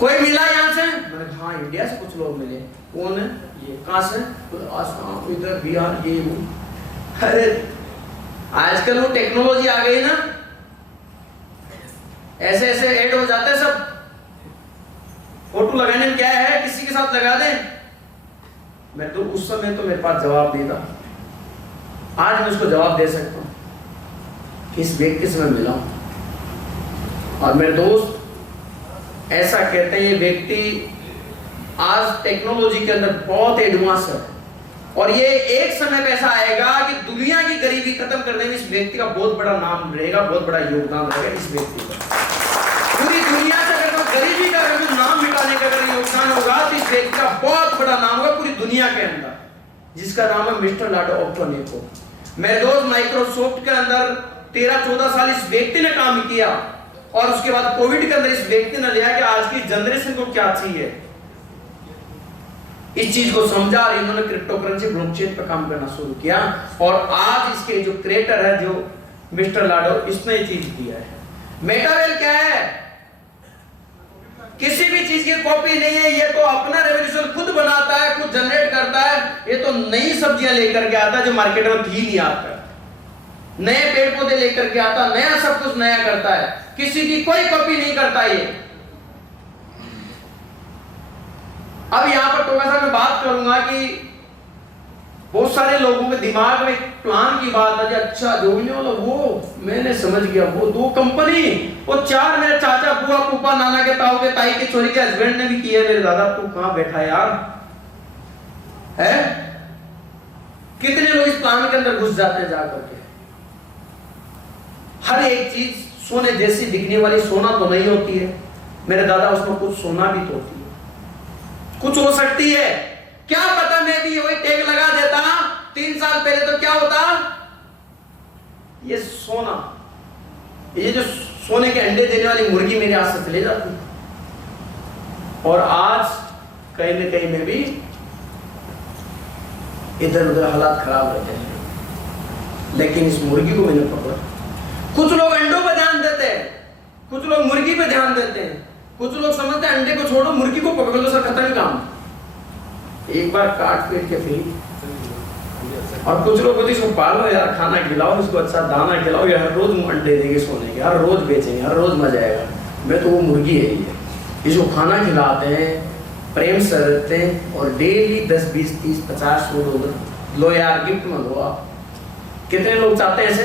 कोई मिला यहाँ से? मैंने कहा हाँ इंडिया से कुछ लोग मिले। कौन है? ये कहाँ से? आसाम, इधर बिहार, ये वो। अरे आजकल वो टेक्नोलॉजी आ गई ना, ऐसे ऐसे ऐड हो जाते हैं सब। फोटो लगाने में क्या है, किसी के साथ लगा दें। मैं तो उस समय तो मेरे पास जवाब नहीं था, आज मैं उसको जवाब दे सकता हूं कि इस व्यक्ति से मैं मिला हूं। और मेरे दोस्त ऐसा कहते हैं ये व्यक्ति आज टेक्नोलॉजी के अंदर बहुत एडवांस है, और ये एक समय पे ऐसा आएगा कि दुनिया की गरीबी खत्म करने में इस व्यक्ति का बहुत बड़ा नाम रहेगा, बहुत बड़ा योगदान रहेगा इस व्यक्ति का। पूरी दुनिया से अगर गरीबी का अगर नाम मिटाने का अगर योगदान होगा तो इस व्यक्ति का बहुत बड़ा नाम होगा पूरी दुनिया के अंदर, जिसका नाम है मिस्टर लाडो ऑक्टोनेको। मेरे दोस्त माइक्रोसॉफ्ट के अंदर 13-14 साल इस व्यक्ति ने काम किया, और उसके बाद कोविड के अंदर इस व्यक्ति ने लिया कि आज की जनरेशन को क्या चाहिए, इस चीज को समझा, और इन्होंने क्रिप्टो करेंसी ब्लॉकचेन पर काम करना शुरू किया। और आज इसके जो क्रिएटर है, जो मिस्टर लाडो, इसने ये चीज दिया है। मेटावेल क्या है? किसी भी चीज की कॉपी नहीं है, ये तो अपना रेवोल्यूशन खुद बनाता है, खुद जनरेट करता है। ये तो नई सब्जियां लेकर के आता है जो मार्केट में थी नहीं आता, नए पेड़ पौधे लेकर के आता, नया सब कुछ नया करता है, किसी की कोई कॉपी नहीं करता ये। अब यहां पर थोड़ा सा मैं बात करूंगा कि बहुत सारे लोगों के दिमाग में एक प्लान की बात है, अच्छा जोड़ने वाला वो, मैंने समझ गया, वो 2 कंपनी, वो 4 मेरे चाचा बुआ फूफा नाना के ताऊ के ताई के चोरी के हस्बैंड ने भी किए। मेरे दादा तू कहां बैठा यार है? कितने लोग इस प्लान के अंदर घुस जाते हैं जा करके। हर एक चीज सोने जैसी दिखने वाली सोना तो नहीं होती है मेरे दादा, उसमें कुछ सोना भी तो होती है, कुछ हो सकती है, क्या पता मैं भी वही टैग लगा देता 3 साल पहले तो क्या होता। ये सोना, ये जो सोने के अंडे देने वाली मुर्गी मेरे हाथ से चले जाती, और आज कहीं न कहीं में भी इधर उधर हालात खराब रहते हैं। लेकिन इस मुर्गी को मैंने पकड़ा। कुछ लोग अंडों पर ध्यान देते हैं, कुछ लोग मुर्गी पे ध्यान देते हैं, कुछ लोग समझते हैं अंडे को छोड़ो मुर्गी को पकड़ लो, सर खत्म ही काम, एक बार काट पीट के फिर। और कुछ लोग बोलते इसको पालो यार, खाना खिलाओ इसको, अच्छा दाना खिलाओ यार, रोज अंडे देंगे सोने के, हर रोज बेचेंगे, हर रोज मजा आएगा। मैं तो वो मुर्गी है ये, इसको खाना खिलाते हैं, प्रेम से रखते हैं, और डेली 10 20 30 50 $100 लो यार गिफ्ट में लो आप। कितने लोग चाहते हैं ऐसे?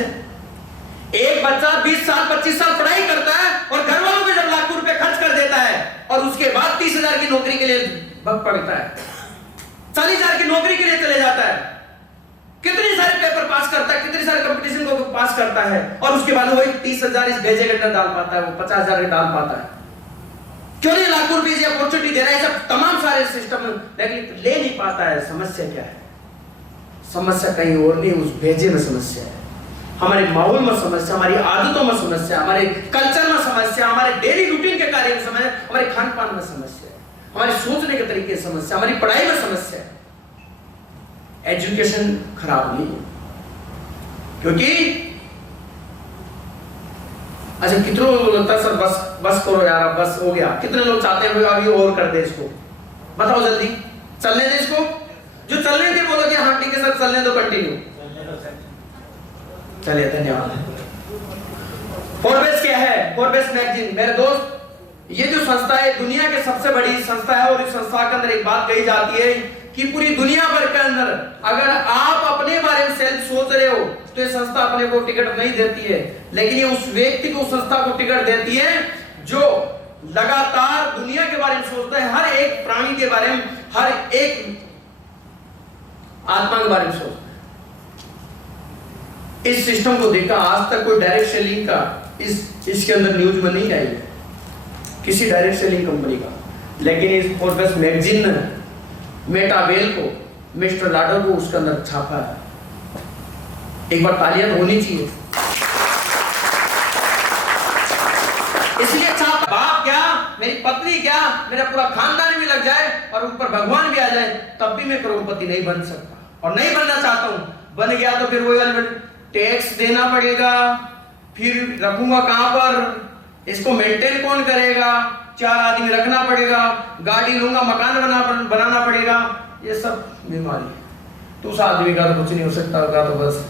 एक बच्चा 20 साल 25 साल पढ़ाई करता है और घर वालों को जब लाखों रुपए खर्च कर देता है और उसके बाद 30,000 की नौकरी के लिए भग पड़ता है, 40,000 की नौकरी के लिए चले जाता है, कितने सारे पेपर पास करता है, कितने सारे कंपटीशन को पास करता है, और उसके बाद वही 30,000 इस भेजे के अंदर डाल पाता है, वो 50,000 डाल पाता है। क्यों नहीं लाखों रुपए की अपॉर्चुनिटी दे रहा है, सब तमाम सारे सिस्टम, लेकिन ले नहीं पाता है। समस्या क्या है? समस्या कहीं और नहीं, उस भेजे में समस्या है, हमारे माहौल में समस्या, हमारी आदतों में समस्या, हमारे कल्चर में समस्या, हमारे डेली रूटीन के कार्य में समस्या, हमारे खान पान में समस्या है, हमारे सोचने के तरीके से समस्या, हमारी पढ़ाई में समस्या है। एजुकेशन खराब नहीं है, क्योंकि अच्छा कितने लोगों को लगता है सर बस बस करो यार, बस हो गया। कितने लोग चाहते हैं अभी और कर दे इसको, बताओ जल्दी, चलने दे इसको, जो चलने दे बोलो कि हाँ ठीक है सर चलने दो, कंटिन्यू चलिए, धन्यवाद। फोर्ब्स क्या है? फोर्ब्स मैगजीन, मेरे दोस्त, ये जो संस्था है दुनिया की सबसे बड़ी संस्था है, और इस संस्था के अंदर एक बात कही जाती है कि पूरी दुनिया भर के अंदर अगर आप अपने बारे में सेल्फ सोच रहे हो तो ये संस्था अपने को टिकट नहीं देती है, लेकिन ये उस व्यक्ति को, संस्था को टिकट देती है जो लगातार दुनिया के बारे में सोचता है, हर एक प्राणी के बारे में, हर एक आत्मा के बारे में सोचता है। इस सिस्टम को देखा आज तक कोई डायरेक्ट सेलिंग का इसके अंदर न्यूज में नहीं आई है किसी डायरेक्ट सेलिंग कंपनी का, लेकिन इस फोर्ब्स मैगजीन ने मेटावेल को, मिस्टर लाडो को उसके अंदर छापा है। एक बार तालियां होनी चाहिए, इसलिए छापा। बाप क्या, मेरी पत्नी क्या, मेरा पूरा खानदान भी लग जाए और ऊपर भगवान भी आ जाए, तब भी मैं करोड़पति नहीं बन सकता, और नहीं बनना चाहता हूं। बन गया तो फिर वही टैक्स देना पड़ेगा, फिर रखूंगा कहां पर, इसको मेंटेन कौन करेगा, 4 आदमी रखना पड़ेगा, गाड़ी लूंगा, मकान बनाना पड़ेगा, ये सब बीमारी। तो उस आदमी का तो कुछ नहीं हो सकता होगा, तो बस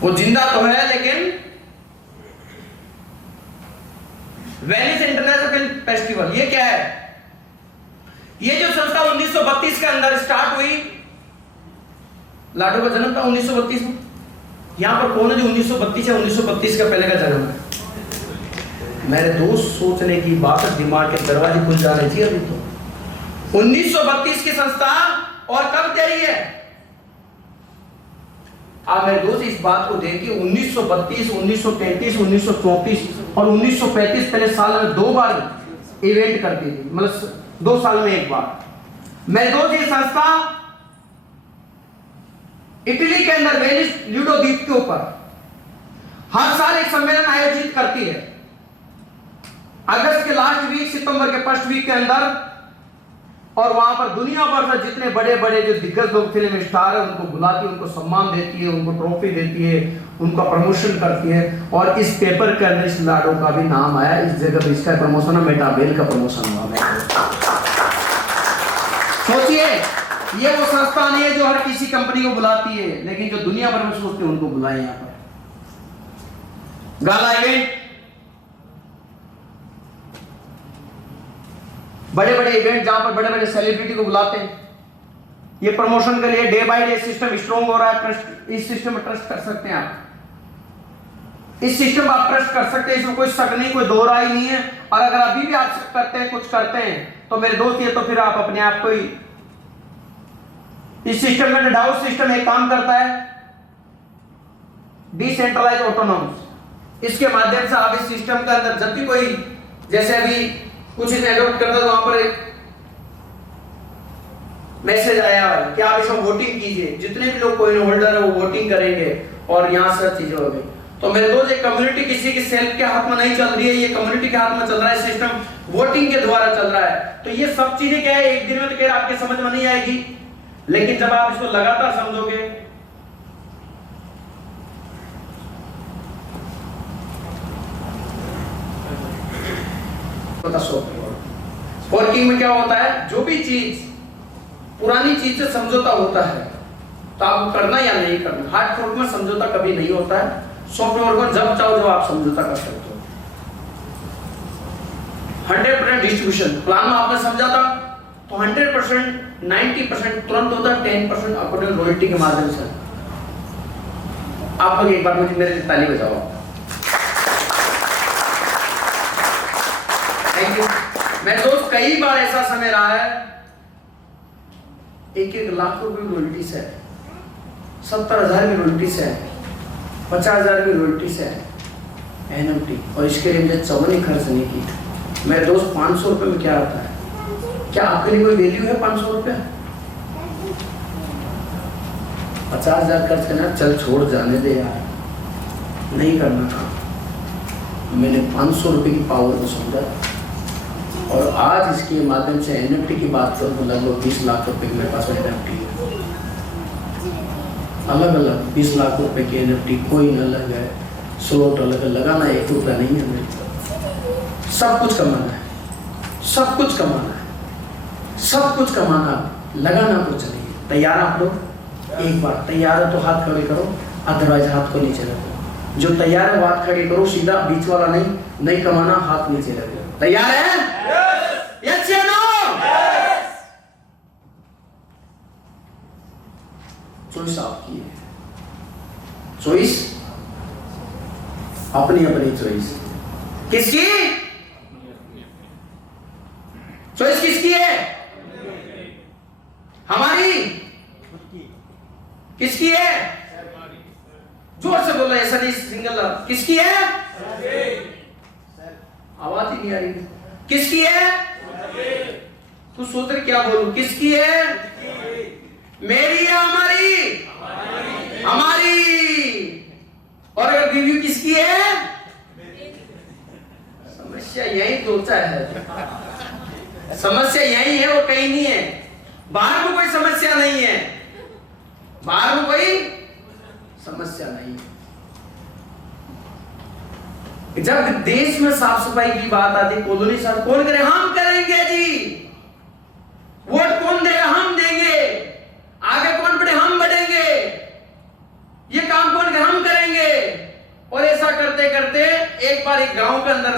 वो जिंदा तो है, लेकिन वेनिस इंटरनेशनल फिल्म फेस्टिवल ये क्या है? ये जो संस्था 1932 के अंदर स्टार्ट हुई, लाडो का जन्म था 1932 में। यहां पर कौन है जो 1932 या 1932 का पहले का जन्म है? मेरे दोस्त, सोचने की बात, दिमाग के दरवाजे खुल जाने चाहिए अभी तो। 1932 की संस्था, और कब तैयारी है? आप मेरे दोस्त इस बात को देखिए, 1932, 1933, 1934 और 1935 पहले साल में 2 बार इवेंट करती थी, मतलब 2 साल में 1 बार। मेरे दोस्त ये संस्था इटली के अंदर वेनिस ल्यूडो द्वीप के ऊपर हर साल एक सम्मेलन आयोजित करती है, अगस्त के लास्ट वीक, सितंबर के फर्स्ट वीक के अंदर, और वहां पर दुनिया भर से जितने बड़े बड़े जो दिग्गज लोग, फिल्म स्टार है, उनको बुलाती है, उनको सम्मान देती है, उनको ट्रॉफी देती है, उनका प्रमोशन करती है। और इस पेपर के अंदर इस लाडो का भी नाम आया, इस जगह पर इसका प्रमोशन है, मेटावेल का प्रमोशन हुआ। सोचिए, ये वो संस्था नहीं है जो हर किसी कंपनी को बुलाती है, लेकिन जो दुनिया भर में सोचते हैं उनको बुलाए। यहां पर गाला इवेंट, बड़े बड़े इवेंट जहां पर बड़े बड़े सेलिब्रिटी को बुलाते हैं, ये प्रमोशन के लिए day by day system strong हो रहा है। ट्रस्ट, इस सिस्टम में ट्रस्ट कर सकते हैं आप, इस सिस्टम आप ट्रस्ट कर सकते हैं, इसमें कोई शक नहीं, कोई दो राय नहीं है। और अगर अभी भी आप शक करते हैं, कुछ करते हैं, तो मेरे दोस्त ये तो फिर आप अपने आप को ही, इस सिस्टम में डाउट सिस्टम एक काम करता है डिसेंट्रलाइज ऑटोनॉमस। इसके माध्यम से आप इस सिस्टम के अंदर जब भी कोई, जैसे अभी कुछ इसे एडॉप्ट करता है तो वहां पर एक मैसेज आया कि आप इसमें वोटिंग कीजिए, जितने भी लोग कोइन होल्डर है वो वोटिंग करेंगे और यहां सब चीजें हो गई। तो मेरे दोस्त, एक कम्युनिटी किसी की सेल्फ के हाथ में नहीं चल रही है, ये कम्युनिटी के हाथ में चल रहा है, सिस्टम वोटिंग के द्वारा चल रहा है। तो ये सब चीजें क्या है, एक दिन में तो खैर आपके समझ में नहीं आएगी, लेकिन जब आप इसको लगातार समझोगे, वर्किंग में क्या होता है, जो भी चीज पुरानी चीज से समझौता होता है तो आपको करना या नहीं करना। हार्ड फोर्क में समझौता कभी नहीं होता है, सॉफ्टवेयर को जब चाहो जब आप समझौता कर सकते हो। 100% डिस्ट्रीब्यूशन प्लान में आपने समझा था तो 100%, 90% तुरंत होता है, 10% अकॉर्डिंग रॉयल्टी के माध्यम से। आप लोग एक बार मुझे मेरे लिए ताली बजाओ। Thank you. मैं दोस्त, कई बार ऐसा समय रहा है 1-1 लाख रुपए की रॉयल्टी से, 70,000 की रॉयल्टी से, 50,000 की रॉयल्टी से एनएफटी, और इसके लिए मुझे चवनी खर्च नहीं की। मेरे दोस्त, 500 रुपए में क्या आता है? क्या आपके लिए कोई वैल्यू है 500 रुपए? 50,000 खर्च करना, चल छोड़, जाने दे यार, नहीं करना था। मैंने 500 रुपए की पावर को समझा और आज इसके माध्यम से एनएफटी की बात करूं तो लगभग 20 लाख रुपए मेरे पास एनएफटी है, अलग अलग 20 लाख रुपए की एनएफटी, कोई अलग है, स्लॉट अलग है, लगाना 1 रुपया नहीं है मेरे। सब कुछ कमाना है, सब कुछ कमाना है, सब कुछ कमाना, लगाना कुछ नहीं। तैयार आप लोग? एक बार तैयार है तो हाथ खड़े करो, अदरवाइज हाथ को नीचे रखो। जो तैयार है वो हाथ खड़े करो, सीधा, बीच वाला नहीं, नहीं कमाना, हाथ नीचे रखो। तैयार है? यस या नो? चॉइस आपकी है, चॉइस अपनी अपनी चॉइस। किसकी चॉइस? किसकी है? हमारी? किसकी है? जोर से बोलो, ऐसा नहीं सिंगल। किसकी है? आवाज ही नहीं आ रही। किसकी है? तू सोच रहे क्या बोलूं? किसकी है? मेरी या हमारी? हमारी। और अगर रिव्यू किसकी है? समस्या यही सोचा है, समस्या यही है, वो कहीं नहीं है। बाहर में कोई समस्या नहीं है, बाहर में कोई समस्या नहीं है। जब देश में साफ सफाई की बात आती, कॉलोनी साफ कौन करे? हम करेंगे जी। वोट कौन देगा? हम देंगे। आगे कौन बढ़े? हम बढ़ेंगे। ये काम कौन करे? हम करेंगे। और ऐसा करते करते एक बार एक गांव के अंदर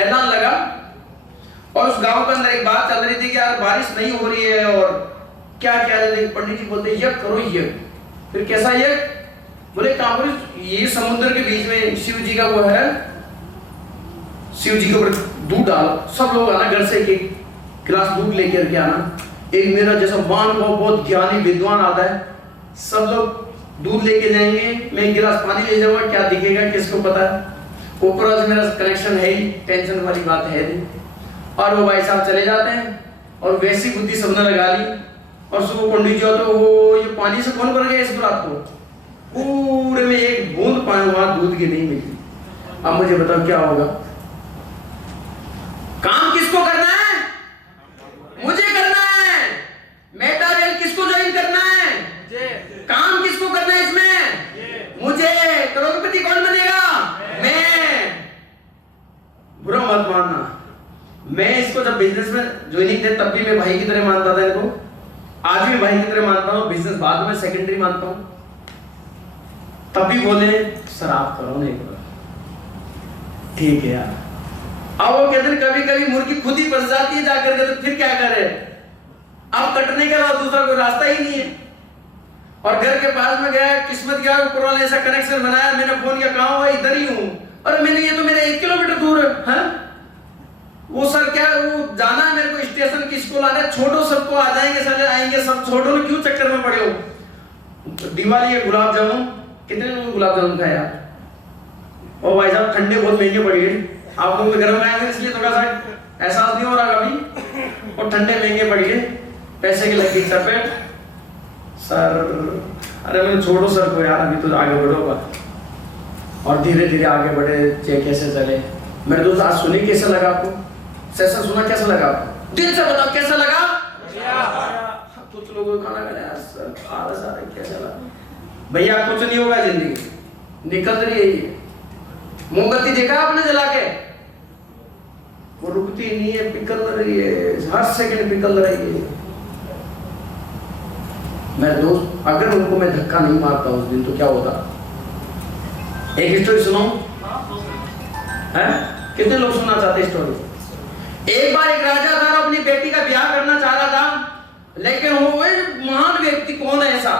ऐलान लगा और उस गांव के अंदर एक बात चल रही थी कि यार बारिश नहीं हो रही है और क्या क्या है। पंडित जी बोलते यज्ञ करो, यज्ञ। फिर कैसा यज्ञ? बोले काम, ये समुद्र के बीच में शिव जी का वो है, शिव जी के ऊपर दूध डालो, सब लोग आना, घर से एक गिलास दूध लेकर के आना। एक मेरा जैसा महानुभाव बहुत ज्ञानी विद्वान आता है, सब लोग दूध लेके जाएंगे, मैं एक गिलास पानी ले जाऊंगा, क्या दिखेगा किसको पता है। ऊपर से मेरा कनेक्शन है ही, टेंशन वाली बात है नहीं। और वो भाई साहब चले जाते हैं और वैसी बुद्धि सबने लगा ली। और सुबह पंडित जी हो तो वो ये पानी से कौन भर गया इस रात को? पूरे में एक बूंद पानी वहां दूध की नहीं मिली। अब मुझे बताओ क्या होगा? काम किसको करना है? मुझे करना है। मेटा रेल किसको ज्वाइन करना है? काम किसको करना है इसमें? मुझे। करोड़पति कौन बनेगा? मैं। बुरा मत मानना, मैं इसको जब बिजनेस में ज्वाइनिंग थे तब भी मैं भाई की तरह मानता था इनको, आज भी भाई की तरह मानता हूँ। बिजनेस बाद में सेकेंडरी मानता हूँ। तब भी बोले सर आप करो, नहीं करो, ठीक है यार। अब वो कहते हैं कभी कभी मुर्गी खुद ही फंस जाती है जाकर के, तो फिर क्या करे? अब कटने के अलावा दूसरा कोई रास्ता ही नहीं है। और घर के पास में गया, किस्मत क्या, ऊपर वाले ऐसा कनेक्शन बनाया, मैंने फोन किया, कहाँ हुआ, इधर ही हूँ। अरे मैंने, ये तो मेरे 1 किलोमीटर दूर है। वो सर क्या, वो जाना है मेरे को स्टेशन, किसको लाना है, छोड़ो सबको, आ जाएंगे साले, आएंगे सब, छोड़ो ना, क्यों चक्कर में पड़े हो। दिवाली है, गुलाब जामुन, कितने लोग गुलाब जामुन खाए यार। और भाई साहब ठंडे बहुत महंगे पड़ गए, आप लोग गर्म आएंगे इसलिए थोड़ा सा एहसास नहीं हो रहा कभी। और ठंडे महंगे पड़ गए, पैसे की लगी चपेट। सर अरे मैंने छोड़ो सर को यार, अभी तो आगे बढ़ोगा। और धीरे धीरे आगे बढ़े, कैसे चले। मेरे दोस्त आज सुनी, कैसा लगा आपको सेशन, सुना कैसा लगा आपको, दिल से बताओ कैसा लगा। कुछ लोगों को खाना खाया सर, कैसा लगा भैया, कुछ नहीं होगा, जिंदगी निकल रही है। ये मोमबत्ती देखा आपने जला के, वो रुकती नहीं है, पिघल रही है, हर सेकंड पिघल रही है। मेरे दोस्त, अगर उनको मैं धक्का नहीं मारता उस दिन तो क्या होता। एक स्टोरी सुनाऊं, हैं? कितने लोग सुनना चाहते स्टोरी। एक बार एक राजा था, अपनी बेटी का ब्याह करना चाह रहा था, लेकिन वो महान व्यक्ति कौन है ऐसा,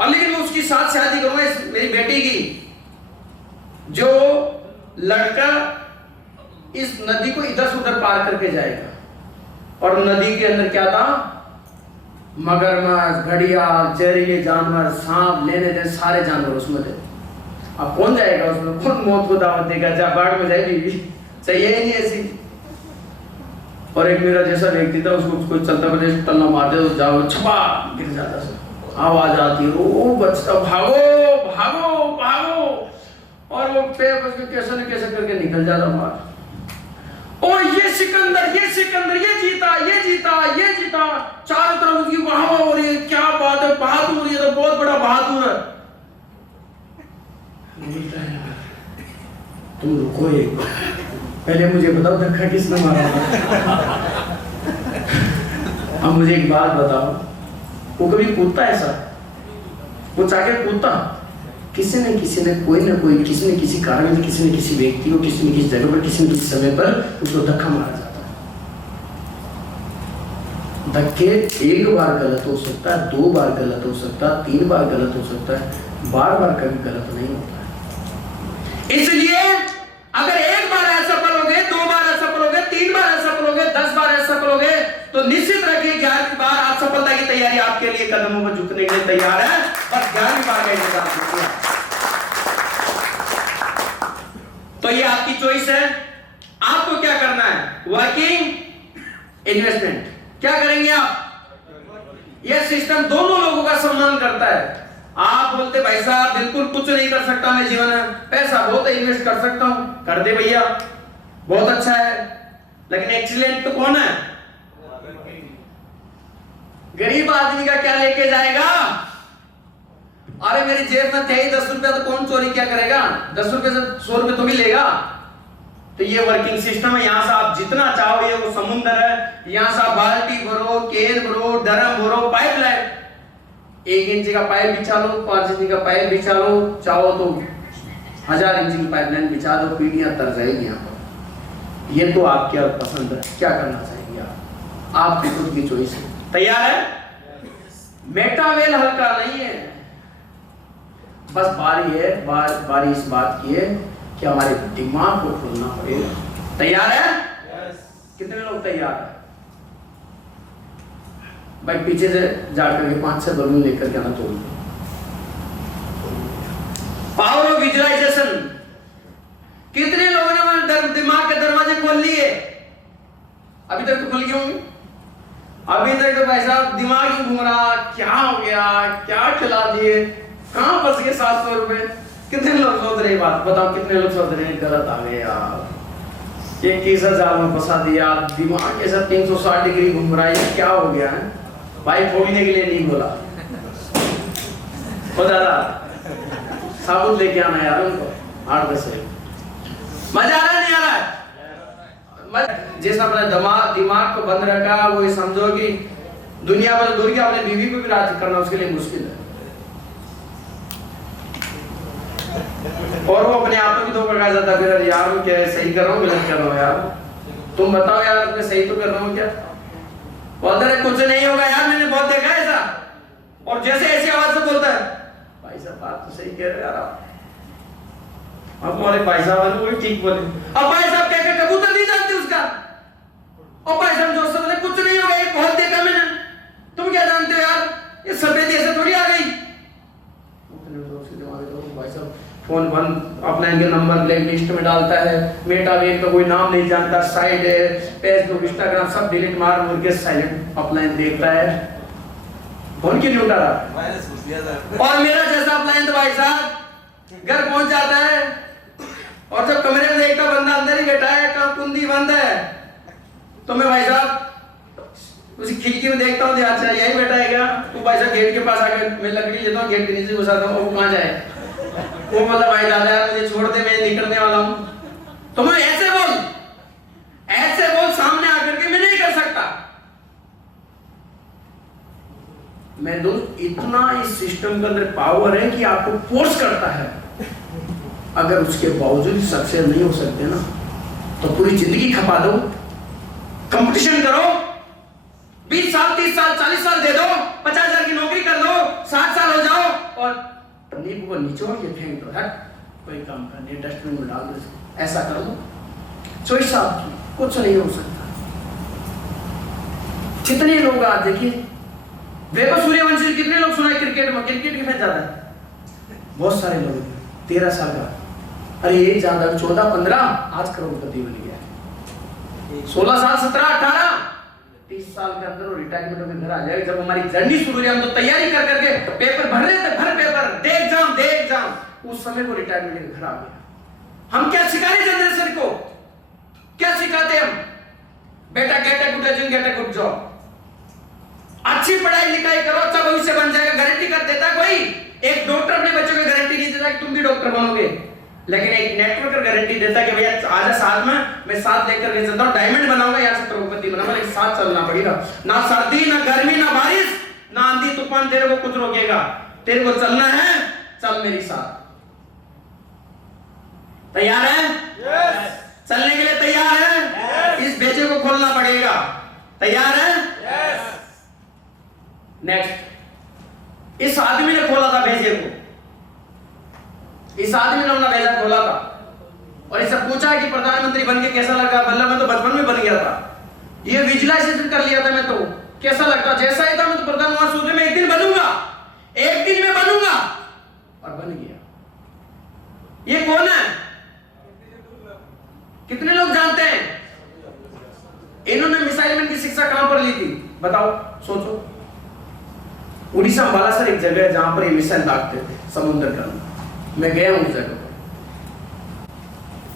और लेकिन मैं उसकी साथ शादी करूंगा मेरी बेटी की। जो लड़का इस नदी को इधर से उधर पार करके जाएगा, और नदी के अंदर क्या था, मगरमच्छ, घड़ियाल, जहरीले जानवर, सांप, लेने दे सारे जानवर उसमें थे। अब कौन जाएगा उसमें, कौन मौत को दावत देगा, जा बाढ़ में जाएगी, सही है नहीं ऐसी। और एक मेरा जैसा व्यक्ति था, उसको कोई चलता प्रदेश टल्ला मार दे तो जाओ छपा गिर जाता, आवाज आती, ओ बचता, भागो भागो भागो, और वो पैर बच के कैसे न कैसे करके निकल जाता बाहर। ओ ये सिकंदर, ये सिकंदर, ये जीता, ये जीता, ये जीता, चारों तरफ उसकी वाह वाह हो रही है, क्या बात है, बहादुर, ये तो बहुत बड़ा बहादुर है। तुम रुको एक बार, पहले मुझे बताओ धक्का किसने मारा। अब मुझे एक बात बताओ, वो कभी कूदता ऐसा, वो चाहे कूदता, किसी न कोई ना कोई, किसी न किसी कारण से, किसी न किसी व्यक्ति को, किसी न किसी जगह पर, किसी न किसी समय पर उसको धक्का मारा जाता है। धक्के 1 बार गलत हो सकता है, 2 बार गलत हो सकता है, 3 बार गलत हो सकता है, बार बार कभी गलत नहीं होता है। इसलिए अगर 1 बार असफल हो गए, 2 बार असफल हो गए, 3 बार असफल हो गए, 10 बार असफल हो गए, तो निश्चित रखिए 11वीं बार आप सफलता की तैयारी आपके लिए कदमों पर झुकने के लिए तैयार है, और 11वीं बार का इंतजार कीजिए। तो ये आपकी चॉइस है, आपको क्या करना है, वर्किंग, इन्वेस्टमेंट, क्या करेंगे आप। यह सिस्टम दोनों लोगों का सम्मान करता है। आप बोलते भाई साहब बिल्कुल कुछ नहीं कर सकता मैं जीवन में, पैसा बहुत है, इन्वेस्ट कर सकता हूं, कर दे भैया, बहुत अच्छा है, लेकिन एक्सीलेंट तो कौन है, गरीब आदमी का क्या लेके जाएगा। अरे मेरी जेब में थे ही 10 रुपया, तो कौन चोरी क्या करेगा, 10 रुपये से 100 रुपये तो मिलेगा। तो ये वर्किंग सिस्टम है, यहां से आप जितना चाहो, ये वो समुद्र है, यहां से आप बाल्टी भरो, केन भरो, ड्रम भरो, पाइपलाइन, 1 इंच का पाइप बिछा लो, 5 इंच का पाइप बिछा लो, चाहो तो 1000 इंच की पाइपलाइन बिछा दो, पीढ़ियां तर जाएगी यहाँ पर। ये तो आपकी पसंद है, क्या करना चाहिए आप, आपकी खुद की चॉइस है। तैयार है, मेटावेल हल्का नहीं है, बस बारी है, बारी इस बात की है कि हमारे दिमाग को खोलना पड़ेगा। तैयार है? कितने लोग तैयार है? भाई पीछे से जाकर के 5-6 बलून लेकर के आना तोड़ दो। पावर ऑफ विजुअलाइजेशन, कितने लोगों ने दिमाग के दरवाजे खोल लिए? अभी तक तो खुल गए होंगे, अभी तक तो भाई साहब दिमाग ही घूम रहा, क्या हो गया, क्या खिला दिए, कहां फंस गए 700 रुपए। कितने लोग सोच रहे बात बताओ, कितने लोग सोच रहे गलत आ गए यार, ये 21,000 में फंसा दिया, दिमाग ऐसा 360 डिग्री घूम रहा है, क्या हो गया है भाई। फोड़ने के लिए नहीं बोला, हो दादा साबुत लेके आना यार उनको 8 बजे। मजा आ रहा नहीं आ रहा है? जिसने अपना दिमाग को बंद रखा, वो ये समझो कि दुनिया पर दूर की अपने बीवी को भी राजी करना उसके लिए मुश्किल है। और वो अपने आप में भी धोखा खा जाता है, यार मैं क्या सही कर रहा हूँ गलत कर रहा हूँ, यार तुम बताओ यार मैं सही तो कर रहा हूँ क्या। बोलता है कुछ नहीं होगा यार, मैंने बहुत देखा है ऐसा। और जैसे ऐसी आवाज से बोलता है, भाई साहब बात तो सही कह रहे यार आप। अब हमारे भाई साहब वो ठीक बोले। अब भाई साहब कहकर कबूतर नहीं जानते उसका। और भाई साहब जो बोले कुछ नहीं होगा, ये बहुत देखा मैंने। तुम क्या जानते हो यार, ये सफेदी ऐसे थोड़ी आ गई। भाई साहब फोन बंद, अपलाइन के नंबर ब्लैक लिस्ट में डालता है, मेटावेव का कोई नाम नहीं जानता, साइड है, फेसबुक इंस्टाग्राम सब डिलीट मार मुर के साइलेंट अपलाइन देखता है। फोन क्यों नहीं उठा रहा? वायरस घुस गया था। और मेरा जैसा अपलाइन तो भाई साहब घर पहुंच जाता है, और जब कमरे में देखता बंदा अंदर ही बैठा है, कहाँ कुंडी बंद है, तो मैं भाई साहब उसी खिड़की में देखता हूँ, अच्छा यही बैठा है क्या? तो भाई साहब गेट के पास आके मैं लकड़ी लेता हूँ, गेट के नीचे घुसाता हूँ, वो कहाँ जाए? वो बोला भाई दादा यार मुझे छोड़ दे, मैं निकलने वाला हूँ। तो मैं ऐसे बोल सामने आकर के मैं नहीं कर सकता। मैं दोस्त इतना इस सिस्टम के अंदर पावर है कि आपको फोर्स करता है। अगर उसके बावजूद सक्सेस नहीं हो सकते ना, तो पूरी जिंदगी खपा दो, कंपटीशन करो, 20 साल 30 साल 40 साल दे दो, 50,000 की नौकरी कर लो, 60 साल हो जाओ, और नींबू को निचोड़ के फेंक दो, हट कोई काम करने डस्टबिन में डाल दो, ऐसा कर लो। चॉइस आपकी, कुछ नहीं हो सकता। कितने लोग आज देखिए, वैभव सूर्यवंशी कितने लोग सुना है क्रिकेट में, क्रिकेट की फैन ज्यादा है, बहुत सारे लोग, 13 साल का, अरे ये ज्यादा 14-15 आज करोड़पति बन गया, 16 साल 17 18 30 साल के अंदर वो रिटायरमेंट में घर आ जाएगा। जब हमारी जर्नी शुरू हुई, हम तो तैयारी कर करके पेपर भर रहे थे, भर पेपर, दे एग्जाम, उस समय वो रिटायरमेंट के घर आ गया। हम क्या सिखा रहे जनरेशन को? क्या सिखाते हम? बेटा get a good education, get a good job, अच्छी पढ़ाई लिखाई करो, अच्छा भविष्य बन जाएगा। गारंटी कर देता कोई? एक डॉक्टर अपने बच्चों को गारंटी नहीं देता कि तुम भी डॉक्टर बनोगे, लेकिन एक नेटवर्कर गारंटी देता कि भैया आजा साथ में, मैं साथ लेकर के चलता हूं, डायमंड बनाऊंगा, यहाँ से करोड़पति बनाऊंगा, लेकिन साथ चलना पड़ेगा। ना सर्दी ना गर्मी ना बारिश ना आंधी तूफान तेरे को कुछ रोकेगा, तेरे को चलना है, चल मेरे साथ। तैयार है? yes. चलने के लिए तैयार है? yes. इस बेचे को खोलना पड़ेगा। तैयार है? yes. नेक्स्ट, इस आदमी ने खोला था भेजे को, इस आदमी ने अपना भेजा खोला था, और इससे पूछा कि प्रधानमंत्री बन के कैसा लगा? बल्ला मैं तो बचपन में बन गया था, ये विजुअलाइजेशन कर लिया था मैं, तो कैसा लगता? जैसा ही था मैं तो प्रधानमंत्री सोचे मैं एक दिन बनूंगा, एक दिन में बनूंगा, और बन गया। ये कौन है? कितने लोग जानते हैं? इन्होंने मिसाइल मैन की शिक्षा कहां पर ली थी बताओ, सोचो। उड़ीसा में बालासर एक जगह है जहां पर ये मिसाइल दागते थे समुद्र के अंदर। मैं गया हूं उस जगह पर,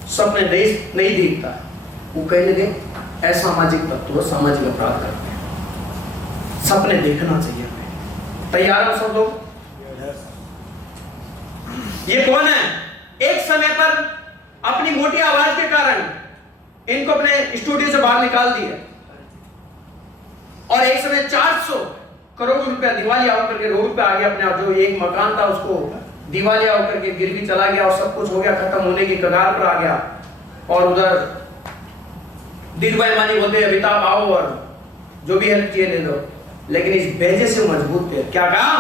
सपने नहीं दिखता, वो कहीं ना कहीं असामाजिक तत्व सामाजिक अपराध करते हैं। सपने देखना चाहिए हमें। तैयार हो सब लोग? ये कौन है? एक समय पर अपनी मोटी आवाज के कारण इनको अपने स्टूडियो से बाहर निकाल दिया, और एक समय 400 करोड़ रुपया दिवालिया होकर के रोड पे आ गया। अपने जो एक मकान था उसको दिवालिया होकर के गिरवी चला गया, और सब कुछ हो गया, खत्म होने की कगार पर आ गया। और उधर धीरूभाई मानी बोलते हैं अमिताभ आओ और जो भी हेल्प चाहिए ले लो, लेकिन इस भेजे से मजबूत थे। क्या कहा?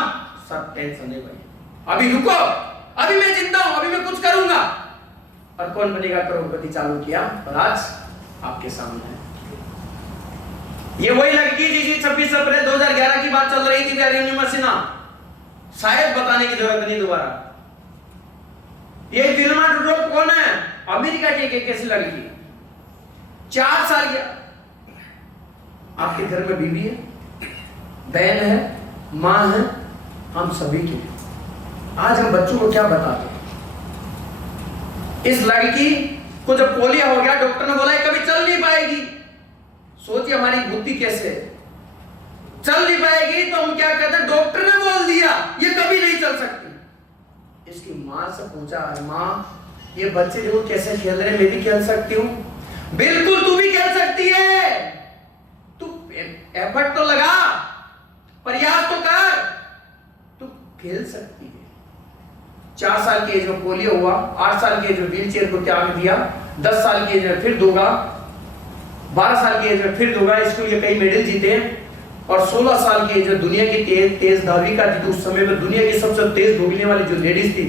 सब टेंशन नहीं भाई, अभी रुको, अभी मैं जिंदा हूं, अभी मैं कुछ करूंगा। और कौन बनेगा करोड़पति चालू किया, और आज आपके सामने है। ये वही लड़की जी 26 अप्रैल 2011 की बात चल रही थी, अरुणिमा सिन्हा, शायद बताने की जरूरत नहीं दोबारा। ये फिल्मा रोल कौन है? अमेरिका की एक ऐसी लड़की, 4 साल की। आपके घर में बीवी है, बहन है, मां है, हम सभी के लिए आज हम बच्चों को क्या बताते हैं? इस लड़की को जब पोलियो हो गया, डॉक्टर ने बोला कभी चल नहीं पाएगी। सोचिए हमारी बुद्धि कैसे है, चल नहीं पाएगी तो हम क्या कहते हैं? डॉक्टर ने बोल दिया ये कभी नहीं चल सकती। इसकी मां से पूछा, मां ये बच्चे देखो कैसे खेल रहे हैं, मैं भी खेल सकती हूँ? बिल्कुल तू भी खेल सकती है, तू एफर्ट तो लगा, प्रयास तो कर, तू खेल सकती है। 4 साल की एज में पोलियो हुआ, 8 साल की एज में व्हील चेयर को त्याग दिया, 10 साल की एज में फिर दूंगा, 12 साल की एज में फिर दूंगा। स्कूल के कई मेडल जीते, और 16 साल की जो दुनिया की तेज धावी का थी, उस समय में दुनिया की सबसे तेज भोगने वाली जो लेडीज थी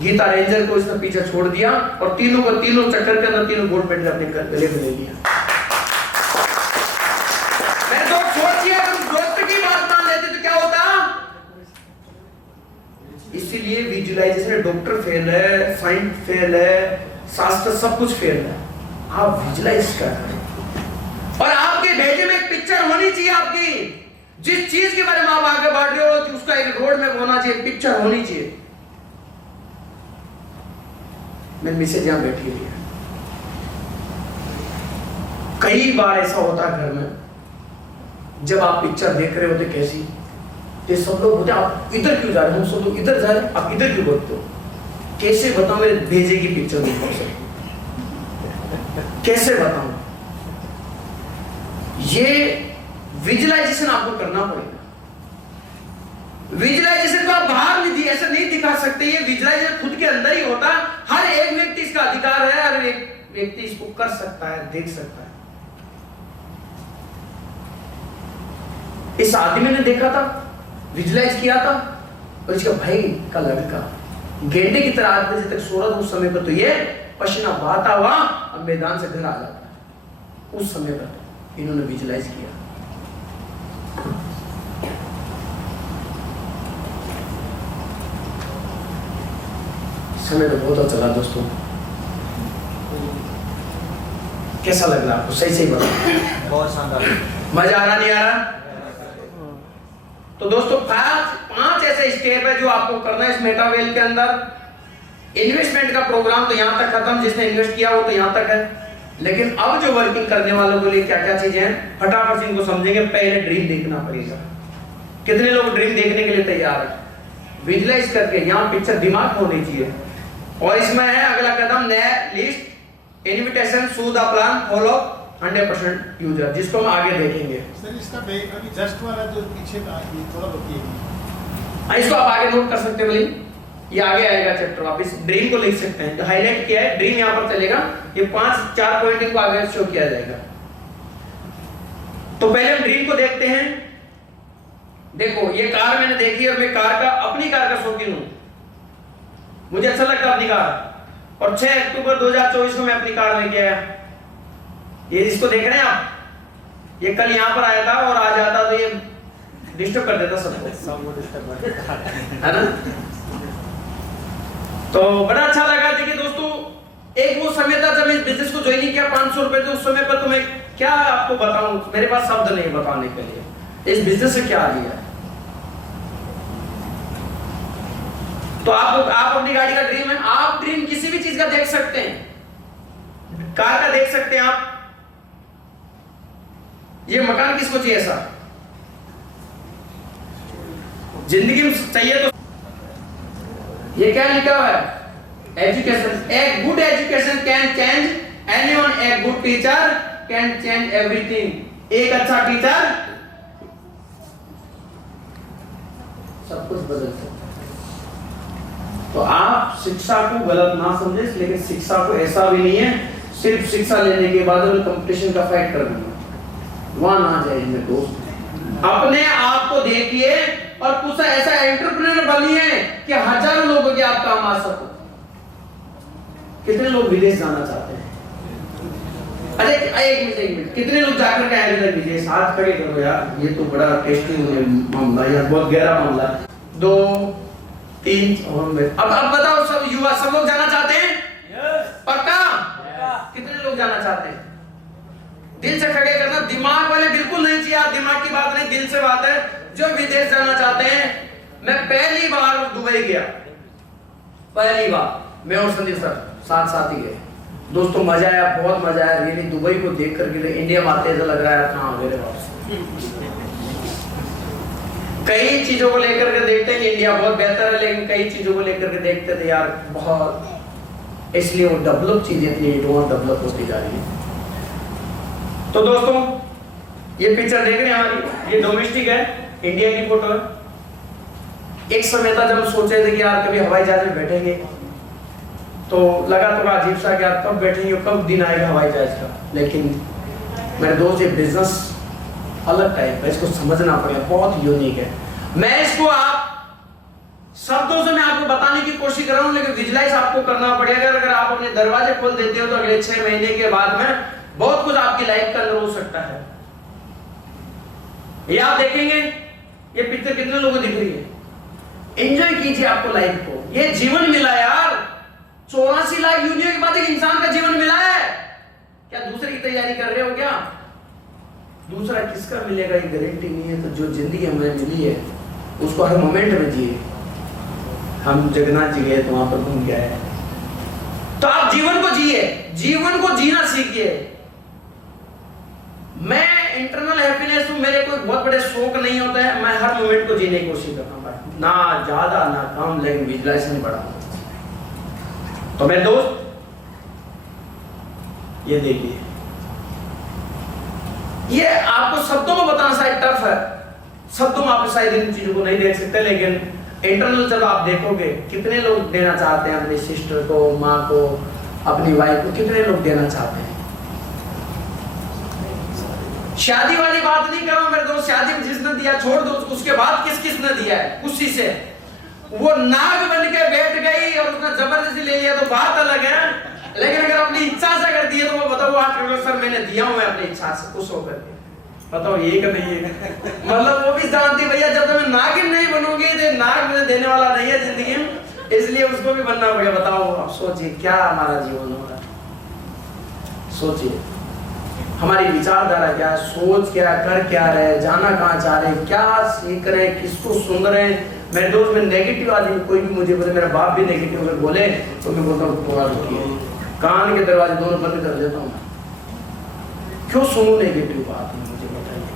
गीता रेंजर को इसने पीछे छोड़ दिया और तीनों चक्कर के अंदर तीनों गोल्ड मेडल अपने गले में ले लिया। मैं तो सोचिए अगर दोस्त की बात मान लेते तो क्या होता। इसीलिए विजुअलाइजेशन, डॉक्टर फेल है, साइंस फेल है, शास्त्र सब कुछ फेल है। आप विजुअलाइज करें और आपके भेजे में एक पिक्चर होनी चाहिए। आपकी जिस चीज के बारे में आप आगे बढ़ रहे हो उसका एक रोड मैप होना चाहिए, पिक्चर होनी चाहिए। मैं मिसेज यहां बैठी हुई है, कई बार ऐसा होता है घर में जब आप पिक्चर देख रहे होते कैसी, ये सब लोग बोलते आप इधर क्यों जा रहे हो, हम सब लोग इधर जा रहे हैं, आप इधर क्यों बोलते हो। कैसे बताऊं मेरे भेजे की पिक्चर में कैसे बताऊं। ये विजुअलाइजेशन आपको करना पड़ेगा। विजुअलाइजेशन को आप बाहर नहीं ऐसा नहीं दिखा सकते। ये विजुअलाइजेशन खुद के अंदर ही होता है। हर एक व्यक्ति इसका अधिकार है, हर एक व्यक्ति इसको कर सकता है, देख सकता है। इस आदमी ने देखा था, विजुअलाइज किया था और इसका भाई का लड़का गेंडे की तरह 8 बजे तक सो रहा था। उस समय पर तो ये पसीना बहाता हुआ अब मैदान से घर आ जाता है। उस समय पर इन्होंने विजुअलाइज किया। समय तो बहुत अच्छा चला दोस्तों। कैसा लग रहा आपको? सही बताओ। बहुत शानदार। मजा आ रहा नहीं आ रहा? तो दोस्तों पांच ऐसे स्टेप है जो आपको करना है इस मेटावेल के अंदर। इन्वेस्टमेंट का प्रोग्राम तो यहां तक खत्म, जिसने इन्वेस्ट किया वो तो यहां तक है। लेकिन अब जो वर्किंग करने वालों के लिए क्या क्या चीजें हैं फटाफट से इनको समझेंगे। पहले ड्रीम देखना पड़ेगा। कितने लोग ड्रीम देखने के लिए तैयार है? विजुअलाइज करके यहाँ पिक्चर दिमाग में होनी चाहिए। और इसमें है अगला कदम नया list, invitation, show the plan, follow 100% user, जिसको हम आगे देखेंगे। सर इसका अभी जस्ट वाला जो पीछे का ये थोड़ा बताइए। इसको आप आगे नोट कर सकते हो भाई, ये आगे आएगा चैप्टर। आप इस ड्रीम को लिख सकते हैं, हाईलाइट किया है ड्रीम, यहाँ पर चलेगा। ये 5-4 पॉइंट इनको आगे शो किया जाएगा। तो पहले हम ड्रीम को देखते हैं। देखो ये कार मैंने देखी और मैं अपनी कार का शौकीन हूं। मुझे अच्छा लगता अपनी कार। और 6 अक्टूबर 2024 को मैं अपनी कार लेके आया। ये इसको देख रहे हैं आप, ये कल यहाँ पर आया था और आ जाता तो ये डिस्टर्ब कर देता सबको, है ना। तो बड़ा अच्छा लगा। देखिए दोस्तों, एक वो समय था जब मैं इस बिजनेस को ज्वाइन किया, 500 रुपए थे उस समय पर। तो मैं क्या आपको बताऊं, मेरे पास शब्द नहीं बताने के लिए इस बिजनेस से क्या लिया। तो आप अपनी गाड़ी का ड्रीम है, आप ड्रीम किसी भी चीज का देख सकते हैं। कार का देख सकते हैं आप। ये मकान किसको चाहिए ऐसा? जिंदगी में चाहिए। तो ये क्या लिखा हुआ है? Education, a good education can change anyone, a good teacher can change everything. एक अच्छा टीचर सब कुछ बदल सकता है। तो आप शिक्षा को गलत ना समझे, लेकिन शिक्षा को ऐसा भी नहीं है सिर्फ शिक्षा लेने के बाद में कंपटीशन का फाइट कर दूंगा, वहां ना जाए मेरे दोस्त। अपने आप को देखिए और कुछ ऐसा एंटरप्रेन्योर बनिए कि हजारों लोगों के आप काम आ सको। कितने लोग विदेश जाना चाहते हैं? अरे एक मिनट, कितने लोग जाकर के आए विदेश? हाथ खड़े करो यार, ये तो बड़ा टेस्टी मामला यार, बहुत गहरा मामला है। 2 3 अब बताओ, सब युवा सब लोग जाना चाहते हैं? पक्का? कितने लोग जाना चाहते हैं? दिल से खड़े करना। दिमाग वाले बिल्कुल नहीं चाहिए, आप दिमाग की बात नहीं, दिल से बात है। जो विदेश जाना चाहते हैं, मैं पहली बार दुबई गया, पहली बार मैं और संदीप सर साथ ही गए। दोस्तों मजा आया, बहुत मजा आया रियली। दुबई को देख करके इंडिया में आते ऐसा लग रहा है कहाँ मेरे पास। कई चीजों को लेकर के देखते हैं कि इंडिया बहुत बेहतर है, लेकिन कई चीजों को लेकर के देखते थे यार बहुत, इसलिए वो डेवलप चीजें थी डेवलप होती जा रही है। तो दोस्तों ये पिक्चर देख रहे हैं हमारी, ये डोमेस्टिक है, इंडिया की फोटो है। एक समय था जब सोचे थे कि यार कभी हवाई जहाज में बैठेंगे, तो लगा थोड़ा अजीब सा कि यार कब बैठेंगे, कब दिन आएगा हवाई जहाज का। लेकिन मेरे दोस्त ये बिजनेस अलग टाइप है, इसको समझना पड़ेगा, बहुत यूनिक है। मैं इसको आप शब्दों से मैं आपको बताने की कोशिश कर रहा हूं, लेकिन विजुलाइज आपको करना पड़ेगा। अगर आप अपने दरवाजे खोल देते हो तो अगले 6 महीने के बाद में बहुत कुछ आपकी लाइफ के अंदर हो सकता है। ये आप देखेंगे, ये पिक्चर कितने लोगों को दिख रही है, एंजॉय कीजिए आपको लाइफ को। ये जीवन मिला यार, 84 लाख यूनियन के बाद एक इंसान का जीवन मिला है। क्या दूसरे की तैयारी कर रहे हो क्या? दूसरा किसका मिलेगा ये गारंटी नहीं है। तो जो जिंदगी हमें मिली है उसको हर मोमेंट में जिए। हम जगन्नाथ जी गए तो वहां पर घूम के आए, तो आप जीवन को जिए, जीवन को जीना सीखिए। मैं इंटरनल हैप्पीनेस हूं, मेरे कोई बहुत बड़े शौक नहीं होते हैं, मैं हर मोमेंट को जीने की कोशिश करता हूं, ना ज्यादा ना कम, लेकिन विजुलाइजेशन बड़ा। तो मेरे दोस्त ये देखिए, ये आपको शब्दों में बताना शायद टफ है, शब्दों में आप शायद इन चीजों को नहीं देख सकते, लेकिन इंटरनल जब आप देखोगे कितने लोग देना चाहते हैं अपनी सिस्टर को, माँ को, अपनी वाइफ को, कितने लोग देना चाहते हैं। शादी वाली बात नहीं कर रहा हूं मेरे दोस्त, शादी में जिसने दिया छोड़ दो, उसके बाद किस किस ने दिया है, खुशी से वो नाग बन के बैठ गई और उसने जबरदस्ती ले लिया तो बात अलग है, लेकिन अगर अपनी इच्छा से अगर दिए तो वो बताओ वो सर मैंने दिया हूं, मैं अपनी इच्छा से खुश होकर के, बताओ ये कि नहीं है। मतलब वो भी जानती भैया जब तक मैं नागिन नहीं बनूंगी तो नाग मुझे देने वाला नहीं है जिंदगी में, इसलिए उसको भी बनना पड़ेगा। बताओ अब सोचिए क्या हमारा जीवन हो रहा है, सोचिए हमारी विचारधारा क्या है, सोच क्या, कर क्या रहे, जाना कहाँ चाह रहे, क्या सीख रहे, किसको सुन रहे। मेरे दोस्त में नेगेटिव आदमी कोई भी मुझे बोले, मेरा बाप भी नेगेटिव अगर बोले तो मैं बोलता हूँ कान के दरवाजे दोनों बंद कर देता हूँ। क्यों सुनूं नेगेटिव बात, मुझे बताइए।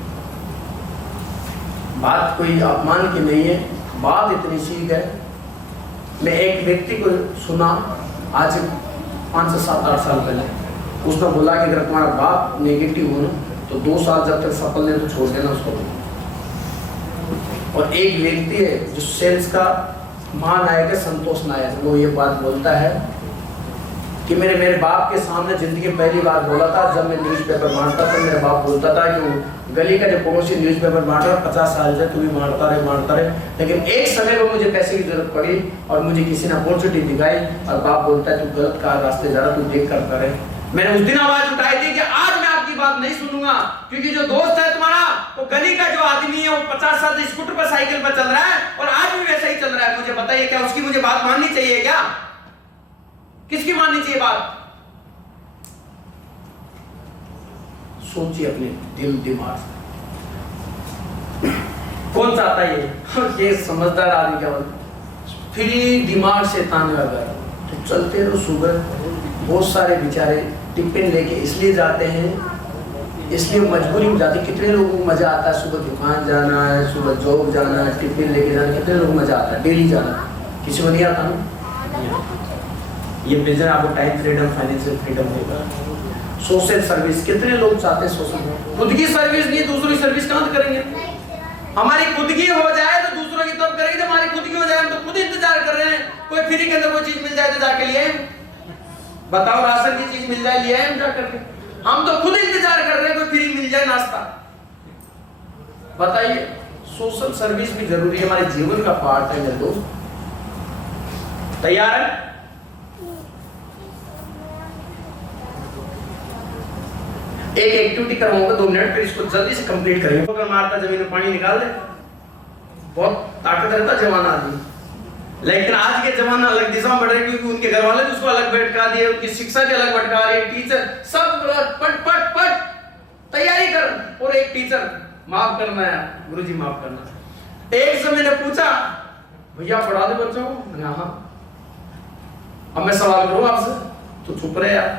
बात कोई अपमान की नहीं है, बात इतनी सीख है। मैं एक व्यक्ति को सुना आज 5 से 7-8 साल पहले, उसने बोला कि अगर तुम्हारा बाप नेगेटिव हो ना तो 2 साल जब तक सफल नहीं तो छोड़ देना उसको। और एक व्यक्ति है जो सेल्स का महानायक है, संतोष नायक, वो ये बात बोलता है कि मेरे बाप के सामने जिंदगी में पहली बार बोला था, जब मैं न्यूज़पेपर बांटता था, मेरा बाप बोलता था कि वो गली का जो पड़ोसी न्यूज़पेपर बांट रहा 50 साल से तू भी बांटता रहे, लेकिन एक समय पर मुझे पैसे की जरूरत पड़ी और मुझे किसी ने अपॉर्चुनिटी दिखाई और बाप बोलता है तू गलत का रास्ते जा रहा, तू देख कर करे। मैंने उस दिन आवाज उठाई थी कि आज मैं आपकी बात नहीं सुनूंगा, क्योंकि जो दोस्त है तुम्हारा वो गली का जो आदमी है वो 50 साल से स्कूटर पर साइकिल पर चल रहा है और आज भी वैसा ही चल रहा है। मुझे बताइए क्या उसकी मुझे बात माननी चाहिए क्या? किसकी माननी चाहिए बात? सोचिए अपने दिल दिमाग से कौन चाहता है ये समझदार आदमी क्या बोलता, फ्री दिमाग से तानगा कर तो चलते रहो। सुबह बहुत सारे बेचारे टिफिन लेके इसलिए जाते हैं, इसलिए मजबूरी में जाते। कितने लोगों को मजा आता है सुबह दुकान जाना है, सुबह जॉब जाना है, टिफिन लेके जाना, कितने लोगों को मजा आता है डेली जाना, किसी को नहीं आता ना। ये बिजनेस आपको टाइम फ्रीडम, फाइनेंशियल फ्रीडम देगा। सोशल सर्विस कितने लोग चाहते हैं, सोशल खुद की सर्विस नहीं दूसरों की सर्विस कहां करेंगे? हमारी खुद की हो जाए तो दूसरों की तब करेंगे, हमारी खुद की हो जाए हम तो खुद इंतजार कर रहे हैं कोई फ्री के अंदर कोई चीज मिल जाए तो जाके लिए। बताओ राशन की चीज मिल जाए लिए हम जाकर के, हम तो खुद इंतजार कर रहे हैं कोई फ्री मिल जाए नाश्ता। बताइए सोशल सर्विस भी जरूरी है, हमारे जीवन का पार्ट है मेरे दोस्त। तैयार है? एक एक्टिविटी करवाऊंगा 2 मिनट, फिर इसको जल्दी से कंप्लीट करेंगे। अगर मारता जमीन में पानी निकाल दे, बहुत ताकत रहता जवान आदमी, लेकिन आज के जमाना अलग दिशा में बढ़ रहा है क्योंकि उनके घर वाले उसको अलग भटका दिए, उनकी शिक्षा भी अलग भटका रही है, टीचर सब पट पट पट तैयारी कर। और एक टीचर माफ करना है गुरुजी माफ करना, एक समय ने पूछा भैया पढ़ा दे बच्चों को, मैंने हाँ। अब मैं सवाल करूं आपसे, तो चुप रहे यार।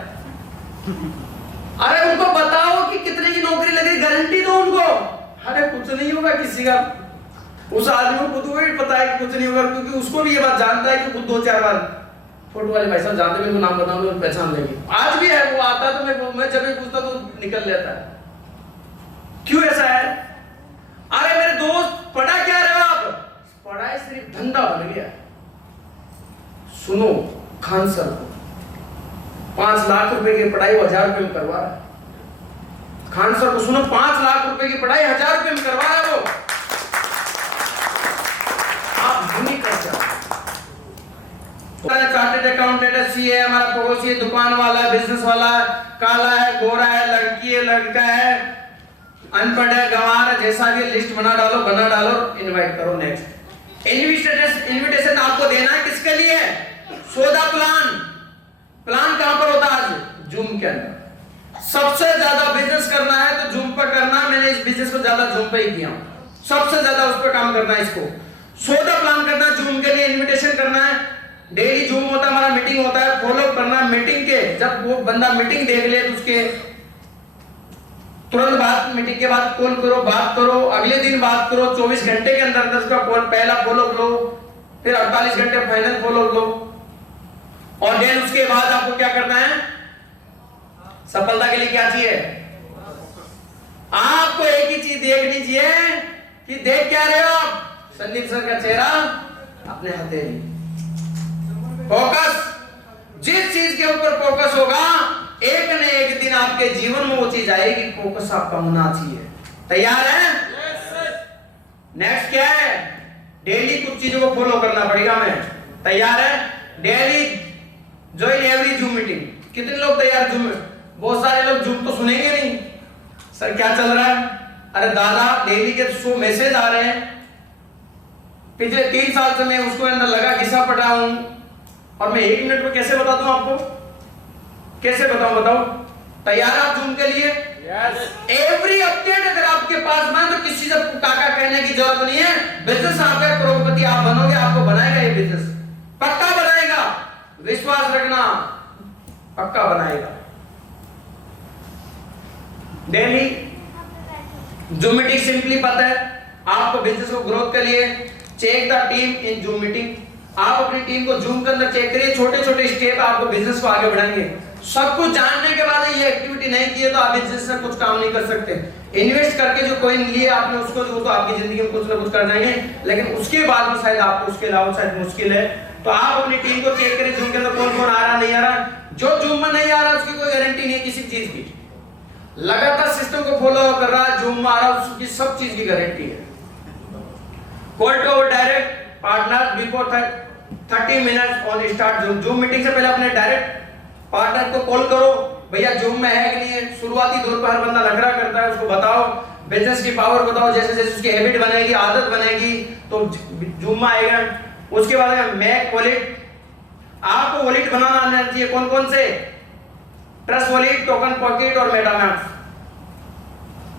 अरे उनको बताओ कि कितने की नौकरी लगी, गारंटी दो उनको। अरे कुछ नहीं होगा किसी का, उस आदमी को खुद को भी पता है कि कुछ नहीं होगा, क्योंकि उसको भी ये बात जानता है कि खुद 2-4 बार फोटो वाले भाई साहब जानते, मेरे को नाम बताऊं तो पहचान लेंगे। आज भी है वो आता तो मैं जब भी पूछता तो निकल लेता है। क्यों ऐसा है? अरे मेरे दोस्त पढ़ा क्या रहे हो आप? पढ़ाई सिर्फ धंधा बन गया। सुनो खान सर को 5 लाख रुपए की पढ़ाई 1000 रुपए में करवा रहा है। खान सर को सुनो, 5 लाख रुपए की पढ़ाई 1000 रुपए में करवा रहा है वो। आप यूनिक कैसे चार्टेड अकाउंटेंट है, सीए है, हमारा पड़ोसी है, दुकान वाला है, बिजनेस वाला है, काला है, गोरा है, लड़की है, लड़का है, अनपढ़ है, गंवार है, जैसा भी लिस्ट बना डालो, इनवाइट करो। नेक्स्ट इनविटेशन आपको देना है किसके लिए? सौदा प्लान कहां पर होता है? आज जूम के अंदर। सबसे ज्यादा बिजनेस करना है तो जूम पर करना। मैंने इस बिजनेस को ज्यादा जूम पे ही किया, सबसे ज्यादा उस पर काम करना है। इसको सौदा प्लान करना, जूम के लिए इनविटेशन करना है। डेली जूम होता है हमारा, मीटिंग होता है, फॉलो करना मीटिंग के। जब वो बंदा मीटिंग देख ले तो उसके तुरंत बाद, मीटिंग के बाद कॉल करो, बात करो, अगले दिन बात करो, 24 घंटे के अंदर उसका पहला फॉलो लो, फिर 48 घंटे फाइनल फॉलो लो, और देन उसके बाद आपको क्या करना है? सफलता के लिए क्या चाहिए? आपको एक ही चीज देखनी चाहिए कि देख क्या रहे हो आप? संदीप सर का चेहरा, अपने हथेली। फोकस, जिस चीज के ऊपर फोकस होगा एक न एक दिन आपके जीवन में वो चीज आएगी। फोकस आपका होना चाहिए। तैयार है? नेक्स्ट क्या है? डेली कुछ चीजों को फॉलो करना पड़ेगा। मैं तैयार है? Daily join every zoom meeting. कितने लोग तैयार जूम में? बहुत सारे लोग जूम तो सुनेंगे नहीं। सर क्या चल रहा है? अरे दादा डेली के 100 मैसेज आ रहे हैं। पिछले 3 साल से मैं उसको अंदर लगा घिसा पड़ा हूं, और मैं 1 मिनट में कैसे बता दूं आपको? कैसे बताओ? तैयार आप जूम के लिए? एवरी अपडेट अगर आपके पास में, तो किसी से काका कहने की जरूरत नहीं है। बिजनेस आपका करोड़पति आप बनोगे, आपको बनाएगा ये बिजनेस, पक्का बनाएगा। विश्वास रखना, पक्का बनाएगा। डेली जूम मीटिंग सिंपली पता है आपको बिजनेस को ग्रोथ के लिए। Check the team in Zoom meeting. आप अपनी टीम को जूम के अंदर चेक करिए। छोटे छोटे स्टेप आपको बिजनेस को आगे बढ़ाएंगे। सब कुछ जानने के बाद ये एक्टिविटी नहीं की है तो आप बिजनेस में कुछ काम नहीं कर सकते। इन्वेस्ट करके जो कॉइन लिए आपने उसको, जो तो आपकी जिंदगी में कुछ ना कुछ कर जाएंगे, लेकिन उसके बाद में शायद आपको उसके अलावा शायद मुश्किल है। तो आप अपनी टीम को चेक करें जूम के अंदर कौन कौन आ रहा नहीं आ रहा। जो जूम में नहीं आ रहा उसकी कोई गारंटी नहीं है किसी चीज की। लगातार सिस्टम को फॉलो कर रहा है, जूम में आ रहा उसकी सब चीज की गारंटी है। Call to direct partner before 30 minutes on start Zoom. Zoom meeting से पहले अपने डायरेक्ट पार्टनर को कॉल करो, भैया जूम में है कि नहीं है। शुरुआती दौर पर हर बंदा लग रहा करता है, उसको बताओ बिजनेस की पावर बताओ। जैसे जैसे उसकी हैबिट बनेगी, आदत बनेगी, तो जूम में आएगा। उसके बाद मैक वॉलेट, आपको वॉलेट बनाना आना चाहिए। कौन कौन से? ट्रस्ट वॉलेट, टोकन पॉकेट और मेटामैक्स।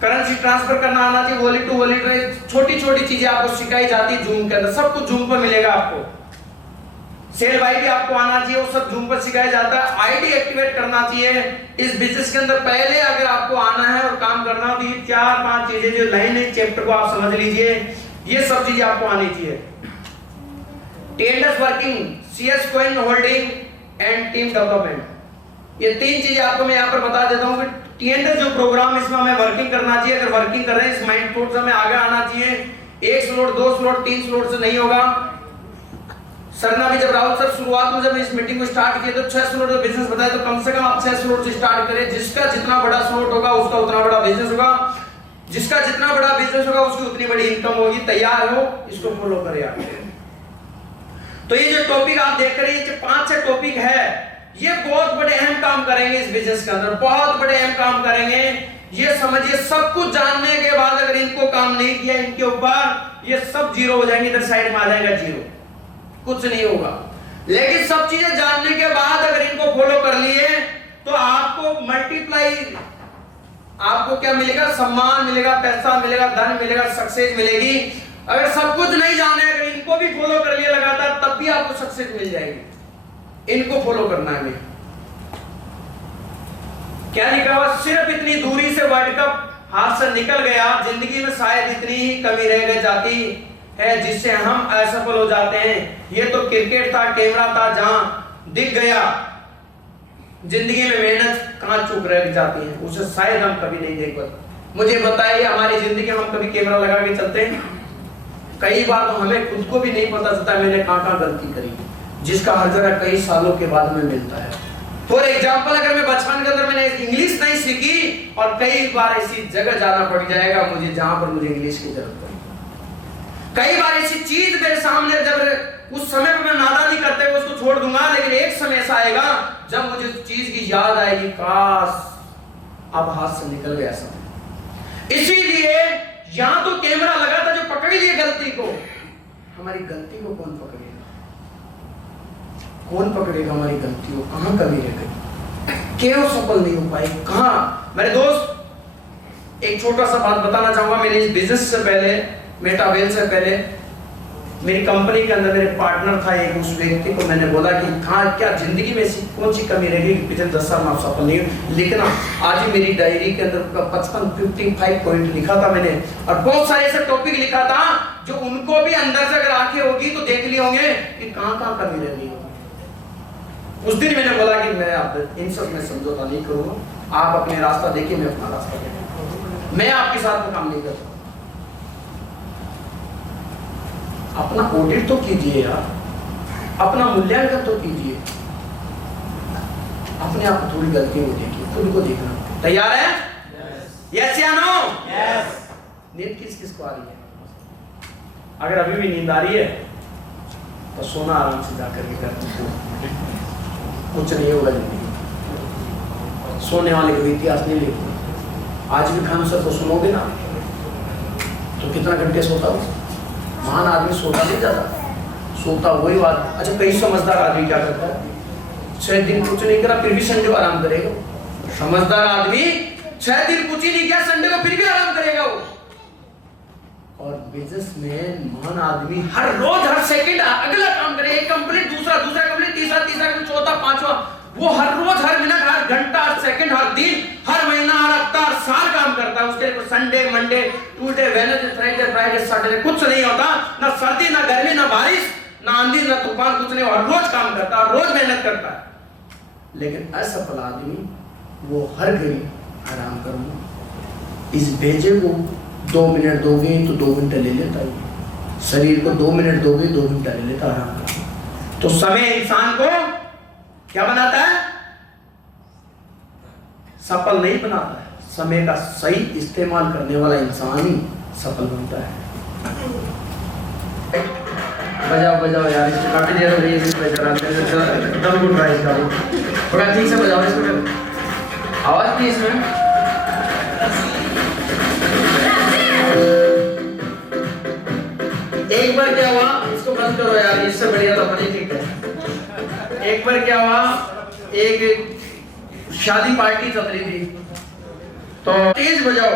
करेंसी ट्रांसफर करना आना चाहिए। वॉलेट टू वॉलेट छोटी छोटी चीजें आपको सिखाई जाती है जूम के अंदर। सब कुछ जूम पर मिलेगा आपको। सेल बाय भी आपको आना चाहिए, वो सब जूम पर सिखाया जाता है। आईडी एक्टिवेट करना चाहिए इस बिजनेस के अंदर। पहले अगर आपको आना है और काम करना हो तो ये 4-5 चीजें जो लाइन है चैप्टर को आप समझ लीजिए। ये सब चीजें आपको आनी चाहिए। Tenders working, CS coin holding and team development. ये 3 चीजें आपको मैं यहाँ पर बता देता हूँ कि टीएनडीएस जो प्रोग्राम इसमें हमें वर्किंग करना चाहिए। अगर वर्किंग कर रहे हैं इस माइंड थॉट से हमें आगे आना चाहिए। 1 स्लॉट 2 स्लॉट 3 स्लॉट से नहीं होगा। सर ने भी जब राहुल सर शुरुआत में जब इस मीटिंग को स्टार्ट किया तो 6 स्लॉट का बिजनेस बताया, तो कम से कम आप 6 स्लॉट से स्टार्ट करें। जिसका जितना बड़ा स्लॉट होगा उसका उतना बड़ा बिजनेस होगा, जिसका जितना बड़ा बिजनेस होगा उसकी उतनी बड़ी इनकम होगी। तैयार हो? इसको फॉलो करें आप। तो ये जो टॉपिक आप देख रहे हैं, ये 5-6 टॉपिक है, ये बहुत बड़े अहम काम करेंगे इस बिजनेस के अंदर, बहुत बड़े अहम काम करेंगे। ये समझिए, सब कुछ जानने के बाद अगर इनको काम नहीं किया इनके ऊपर, ये सब जीरो हो जाएंगे। इधर साइड में आ जाएगा जीरो, कुछ नहीं होगा। लेकिन सब चीजें जानने के बाद अगर इनको फॉलो कर लिए तो आपको मल्टीप्लाई, आपको क्या मिलेगा? सम्मान मिलेगा, पैसा मिलेगा, धन मिलेगा, सक्सेस मिलेगी। अगर सब कुछ नहीं जाने, अगर इनको भी फॉलो कर लिया लगातार, तब भी आपको सक्सेस मिल जाएगी। इनको फॉलो करना है। क्या लिखा हुआ? सिर्फ इतनी दूरी से वर्ल्ड कप हाथ से निकल गया, जिंदगी में शायद इतनी ही कमी रह जाती है जिससे हम असफल हो जाते हैं। ये तो क्रिकेट था, कैमरा था, जहां दिख गया। जिंदगी में मेहनत कहां चूक रह जाती है, उसे शायद हम कभी नहीं देख पाते। मुझे बताइए, हमारी जिंदगी में हम कभी कैमरा लगा के चलते हैं? कई बार तो हमें खुद को भी नहीं पता चलता मैंने कहां गलती करी, जिसका हर्जाना कई सालों के बाद में मिलता है। फॉर एग्जाम्पल अगर मैं बचपन के अंदर मैंने इंग्लिश नहीं सीखी और कई बार ऐसी जगह जाना पड़ जाएगा मुझे जहां पर मुझे इंग्लिश की जरूरत पड़ेगी। कई बार ऐसी चीज मेरे सामने जब उस समय पर मैं नादानी करते हुए उसको छोड़ दूंगा, लेकिन एक समय ऐसा आएगा जब मुझे उस चीज की याद आएगी, काश अब हाथ से निकल गया समय। इसीलिए यहां तो कैमरा लगा था जो पकड़ लिए गलती को, हमारी गलती को कौन पकड़ेगा? कौन पकड़ेगा हमारी गलती को? कहां कभी रह गई, क्यों सफल नहीं हो पाई, कहां? मेरे दोस्त एक छोटा सा बात बताना चाहूंगा। मेरे इस बिजनेस से पहले, मेटावेल से पहले, मेरी कंपनी के अंदर मेरे पार्टनर था एक, उस व्यक्ति को मैंने बोला कि कहां क्या जिंदगी में ऐसी कौन सी कमी रह गई कि पिछले 10 साल में आप सफल नहीं हो? लिखना, आज ही मेरी डायरी के अंदर 55 पॉइंट लिखा था मैंने, और बहुत सारे ऐसे टॉपिक लिखा था जो उनको भी अंदर से अगर आंखें होगी तो देख लिए होंगे कि कहां कहां कमी रह गई। उस दिन मैंने बोला कि मैं आप इन सब में समझौता नहीं करूंगा, आप अपने रास्ता देखिए, मैं अपना रास्ता देखूंगा, मैं आपके साथ में काम नहीं करता। अपना ऑडिट तो कीजिए यार, अपना मूल्यांकन तो कीजिए, अपने आप थोड़ी गलतियों को देखिए, खुद को देखना। तैयार है? यस या नो? यस। नींद किस किस को आ रही है? अगर अभी भी नींद आ रही है तो सोना आराम से जाकर के कर, कुछ नहीं होगा जिंदगी। सोने वाले कभी इतिहास नहीं लिखो। आज भी खान सर को सुनोगे ना तो कितना घंटे सोता हो? महान आदमी सोता नहीं जाता, सोता वही बात। अच्छा, कई समझदार आदमी क्या करता है? 6 दिन कुछ नहीं करा फिर भी संडे को आराम करेगा। समझदार आदमी 6 दिन कुछ ही नहीं किया, संडे को फिर भी आराम करेगा वो। और बिजनेसमैन, महान आदमी हर रोज हर सेकंड अगला काम करे, एक कंप्लीट, दूसरा कंप्लीट, तीसरा चौथा पांचवा, वो हर रोज हर मिनट हर घंटा हर सेकंड हर दिन हर महीना हर हफ्ता हर साल काम करता है। उसके लिए Sunday, Monday, Tuesday, Wednesday, Friday, Saturday कुछ नहीं होता, ना सर्दी ना गर्मी ना बारिश ना आंधी ना तूफान, कुछ नहीं। हर रोज काम करता है, रोज मेहनत करता है। लेकिन असफल आदमी वो हर घड़ी आराम करूंगा। इस भेजे को 2 मिनट दोगे तो 2 घंटे ले लेता है, शरीर को 2 मिनट दोगे 2 घंटा ले लेता आराम करना। तो समय इंसान को क्या बनाता है? सफल नहीं बनाता है। समय का सही इस्तेमाल करने वाला इंसान ही सफल बनता है। बजाओ यार, इसको काफी देर हो रही है, दम घुट रहा है इसका, थोड़ा ठीक से बजाओ इसको, आवाज नहीं इसमें। एक बार क्या हुआ, इसको बंद करो यार, इससे बढ़िया तो बनी ठीक है। एक बार क्या हुआ, एक शादी पार्टी चल रही थी, तो तेज बजाओ,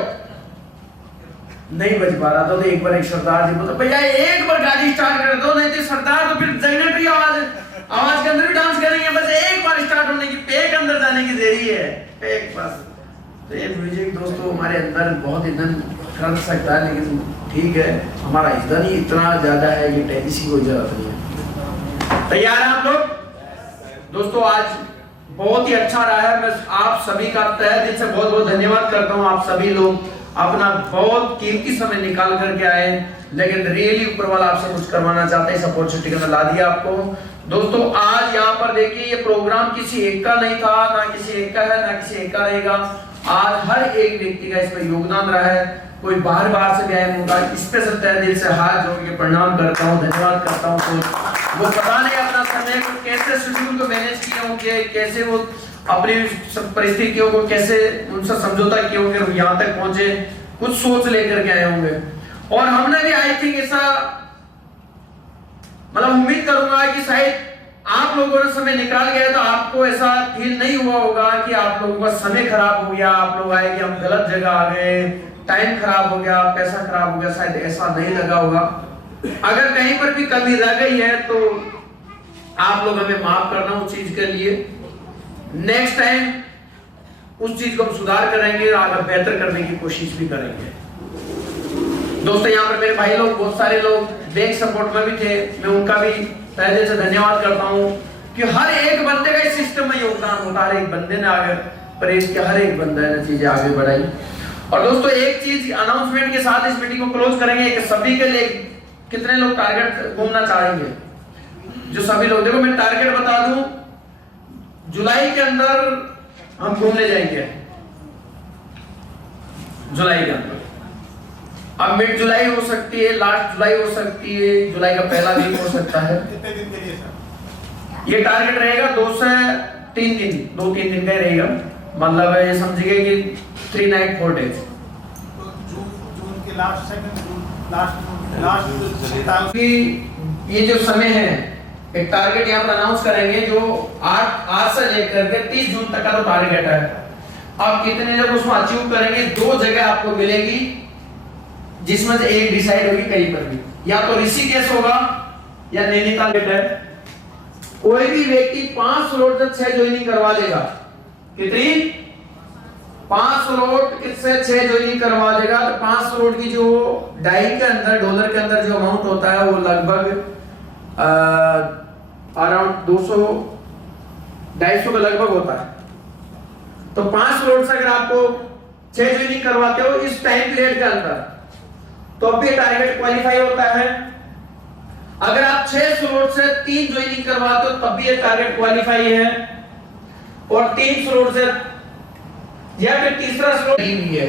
नहीं बज पा रहा था। तो एक बार एक सरदार जी बोला, भैया एक बार गाड़ी स्टार्ट कर दो, नहीं तो सरदार तो फिर जनरेटरी आवाज के अंदर भी डांस करेंगे, बस एक बार स्टार्ट होने की, पेक अंदर जाने की देरी है, पेक बस। तो ये म्यूजिक दोस्तों हमारे अंदर बहुत ईंधन कर सकता है, लेकिन ठीक है, हमारा ईंधन ही इतना ज्यादा है कि इसी को जरूरत नहीं है। तैयार हैं आप लोग? दोस्तों आज बहुत ही अच्छा रहा है। मैं आप सभी का तहे दिल से बहुत बहुत धन्यवाद करता हूँ। आप सभी लोग अपना बहुत कीमती समय निकाल करके आए, लेकिन रियली ऊपर वाला आपसे कुछ करवाना चाहते हैं, इस अपॉर्चुनिटी का ला दिया आपको। दोस्तों आज यहाँ पर देखिए, ये प्रोग्राम किसी एक का नहीं था, ना किसी एक का है ना किसी एक का रहेगा। आज हर एक व्यक्ति का इसमें योगदान रहा है। कोई बाहर से भी आए होगा, स्पेशल तहे दिल से हाथ जोड़ के प्रणाम करता हूँ, धन्यवाद करता हूँ। तो वो पता नहीं अपना समय को कैसे शेड्यूल को मैनेज किए होंगे, कैसे वो अपनी परिस्थितियों को कैसे उनसे समझौता किए होंगे, यहाँ तक पहुंचे, कुछ सोच लेकर के आए होंगे। और हमने भी आई थिंक ऐसा मतलब उम्मीद करूंगा कि शायद आप लोगों ने समय निकाल गया तो आपको ऐसा फील नहीं हुआ होगा कि आप लोगों का समय खराब हो गया, आप लोग आए कि हम गलत जगह आ गए, टाइम खराब हो गया, पैसा खराब हो गया, शायद ऐसा नहीं लगा होगा। अगर कहीं पर भी कमी रह गई है तो आप लोग हमें माफ करना उस चीज के लिए। नेक्स्ट टाइम उस चीज को हम सुधार करेंगे, आगे बेहतर करने की कोशिश भी करेंगे। दोस्तों यहाँ पर मेरे भाई लोग बहुत सारे लोग बैंक सपोर्ट में भी थे, मैं उनका भी तहे दिल से धन्यवाद करता हूँ कि हर एक बंदे का इस सिस्टम में योगदान होता है। हर एक बंदे ने आगे प्रेस किया, हर एक बंदे ने चीजें आगे बढ़ाई। और दोस्तों एक चीज अनाउंसमेंट के साथ इस मीटिंग को क्लोज करेंगे कि सभी के लिए कितने लोग टारगेट घूमना चाहेंगे, जो सभी लोग, देखो मैं टारगेट बता दूं, जुलाई के अंदर हम घूमने जाएंगे, जुलाई के अंदर। अब मिड जुलाई हो सकती है, लास्ट जुलाई हो सकती है, जुलाई का पहला वीक हो सकता है। कितने दिन के लिए सर? ये टारगेट रहेगा 2 से 3 दिन, 2-3 दिन का ही रहेगा। मतलब ये समझिए कि 3 नाइट 4 डेज। तो जून के लास्ट कि ये जो समय है, एक टारगेट यहाँ पर अनाउंस करेंगे जो आज से लेकर के 30 जून तक का तो टारगेट है। अब कितने लोग उसमें अचीव करेंगे, 2 जगह आपको मिलेगी जिसमें से एक डिसाइड होगी कहीं पर भी, या तो ऋषिकेश होगा या नैनीताल है। कोई भी व्यक्ति 5 स्लॉट से 6 ज्वाइनिंग करवा लेगा। कितनी? 5 स्लॉट से 6 ज्वाइनिंग करवा देगा। तो 5 स्लॉट की जो डाई के अंदर डॉलर के अंदर जो अमाउंट होता है वो लगभग अराउंड 200-250 के लगभग होता है। तो 5 स्लॉट से अगर आपको 6 ज्वाइनिंग करवाते हो इस टाइम पीरियड के अंदर, तो अब भी टारगेट क्वालिफाई होता है। अगर आप 6 स्लॉट से 3 ज्वाइनिंग करवाते हो तब भी ये टारगेट क्वालिफाई है। और 3 स्लॉट से या फिर तीसरा स्लॉट भी है,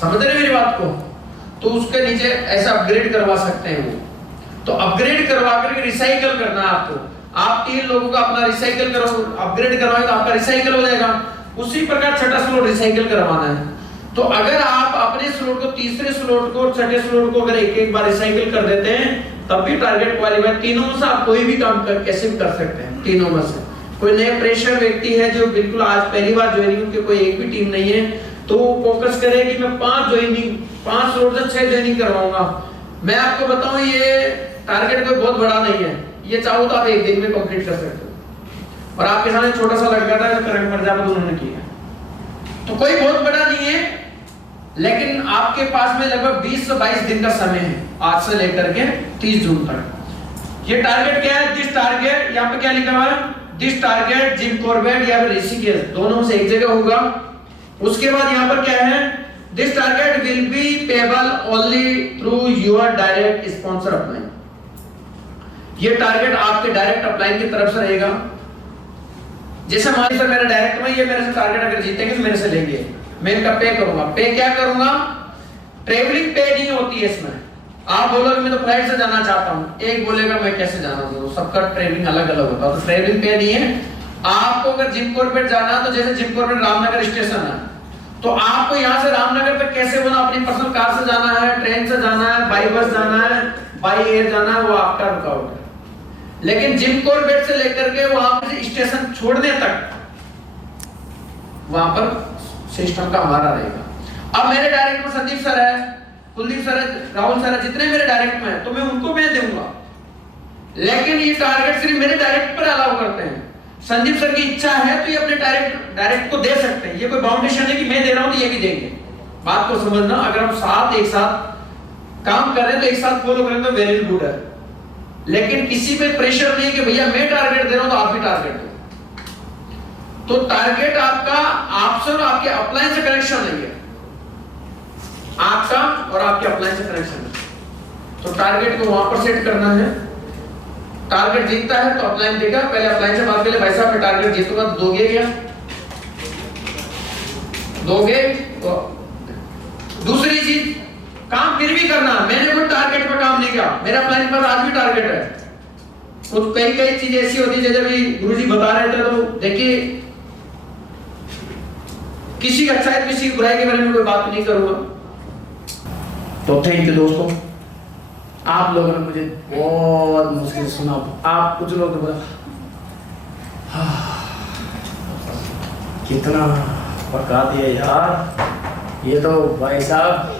समझ रहे मेरी बात को, तो उसके नीचे ऐसा अपग्रेड करवा सकते हैं वो। तो अपग्रेड करवा करके रिसाइकल करना है आपको। आप 3 लोगों का अपना रिसाइकल करो, अपग्रेड करवाए तो आपका रिसाइकल हो जाएगा। उसी प्रकार छठा स्लॉट रिसाइकल करवाना है। तो अगर आप अपने स्लॉट को, तीसरे स्लॉट को, छठे स्लॉट को अगर एक बार रिसाइकल कर देते हैं तब भी टारगेट क्वालिफाई। तीनों में से आप कोई भी काम कैसे भी कर सकते हैं, तीनों में से। कोई नए प्रेशर व्यक्ति है जो बिल्कुल आज पहली बार ज्वाइनिंग, उनकी कोई एक भी टीम नहीं है, तो वो फोकस करे कि मैं 5 स्लॉट से 6 ज्वाइनिंग करवाऊंगा। मैं आपको बताऊं ये टारगेट कोई बहुत बड़ा नहीं है, ये चाहो तो आप एक दिन में कंप्लीट कर सकते हो। और आपके सामने छोटा सा लड़का था जो करंट मिर्जापुर उन्होंने किया, तो कोई बहुत बड़ा नहीं है, लेकिन आपके पास में लगभग 20 से 22 दिन का समय है आज से लेकर के 30 जून तक। ये टारगेट क्या है? दिस टारगेट, यहाँ पे क्या लिखा हुआ है? दिस टारगेट जिम कॉर्बेट या फिर ऋषिकेश, दोनों से एक जगह होगा। उसके बाद यहाँ पर क्या है? This target will be payable only through your direct sponsor upline. ये टारगेट आपके डायरेक्ट अपलाइन की तरफ से रहेगा। जैसे मान लीजिए मेरा डायरेक्ट में, ये मेरे से टारगेट अगर जीतेंगे तो मेरे से लेंगे, मैं इनका पे करूंगा। पे क्या करूंगा? ट्रेवलिंग पे नहीं होती है इसमें। आप बोलोगे मैं तो फ्लाइट से जाना चाहता हूं, एक बोलेगा मैं कैसे जाना हूं, सबका ट्रेवलिंग अलग अलग होता है। तो ट्रेवलिंग पे नहीं है। आपको अगर जिम कॉर्बेट जाना, तो जैसे जिम कॉर्बेट रामनगर स्टेशन है, तो आपको यहां से रामनगर तक कैसे होना, अपनी पर्सनल कार से जाना है, ट्रेन से जाना है, बाई बस जाना है, बाई एयर जाना है, वो आपका रुकावट है। लेकिन जिम कॉर्बेट से लेकर के वहां पर स्टेशन छोड़ने तक वहां पर सिस्टम का हमारा रहेगा। अब मेरे डायरेक्ट में संदीप सर है, कुलदीप सर है, राहुल सर है, जितने मेरे डायरेक्ट में है तो मैं उनको मैं दूंगा। लेकिन ये टारगेट सिर्फ मेरे डायरेक्ट पर अलाउ करते हैं। संदीप सर की इच्छा है तो ये अपने डायरेक्ट को दे सकते हैं। ये कोई बाउंडेशन है कि मैं दे रहा हूं तो ये भी देंगे। बात को समझना, अगर हम एक साथ काम कर रहे हैं तो एक साथ फॉलो करें तो वेरी गुड है। लेकिन किसी पे प्रेशर नहीं कि भैया मैं टारगेट दे रहा हूं तो आप भी टारगेट दो। तो टारगेट आपका आपसे और आपके अपलाइन से कनेक्शन नहीं है, आपका और आपके अपलाइन से कनेक्शन है। तो टारगेट को वहां पर सेट करना है। टारगेट जीतता है तो अपलाइन देगा। पहले अपलाइन से बात करें, भाई साहब मैं टारगेट जीतूंगा तो दोगे क्या? दोगे? तो दूसरी चीज, काम फिर भी करना। मैंने कोई टारगेट पर काम नहीं किया, मेरा अपलाइन पर आज भी टारगेट है। कुछ कई चीजें ऐसी होती है, जैसे अभी गुरुजी बता रहे थे, तो देखिए किसी की अच्छाई किसी की बुराई के बारे में कोई बात नहीं करूंगा। तो थैंक यू दोस्तों, आप लोगों ने मुझे बहुत मुश्किल सुना। आप कुछ लोग तो बोला कितना पका दिया यार, ये तो भाई साहब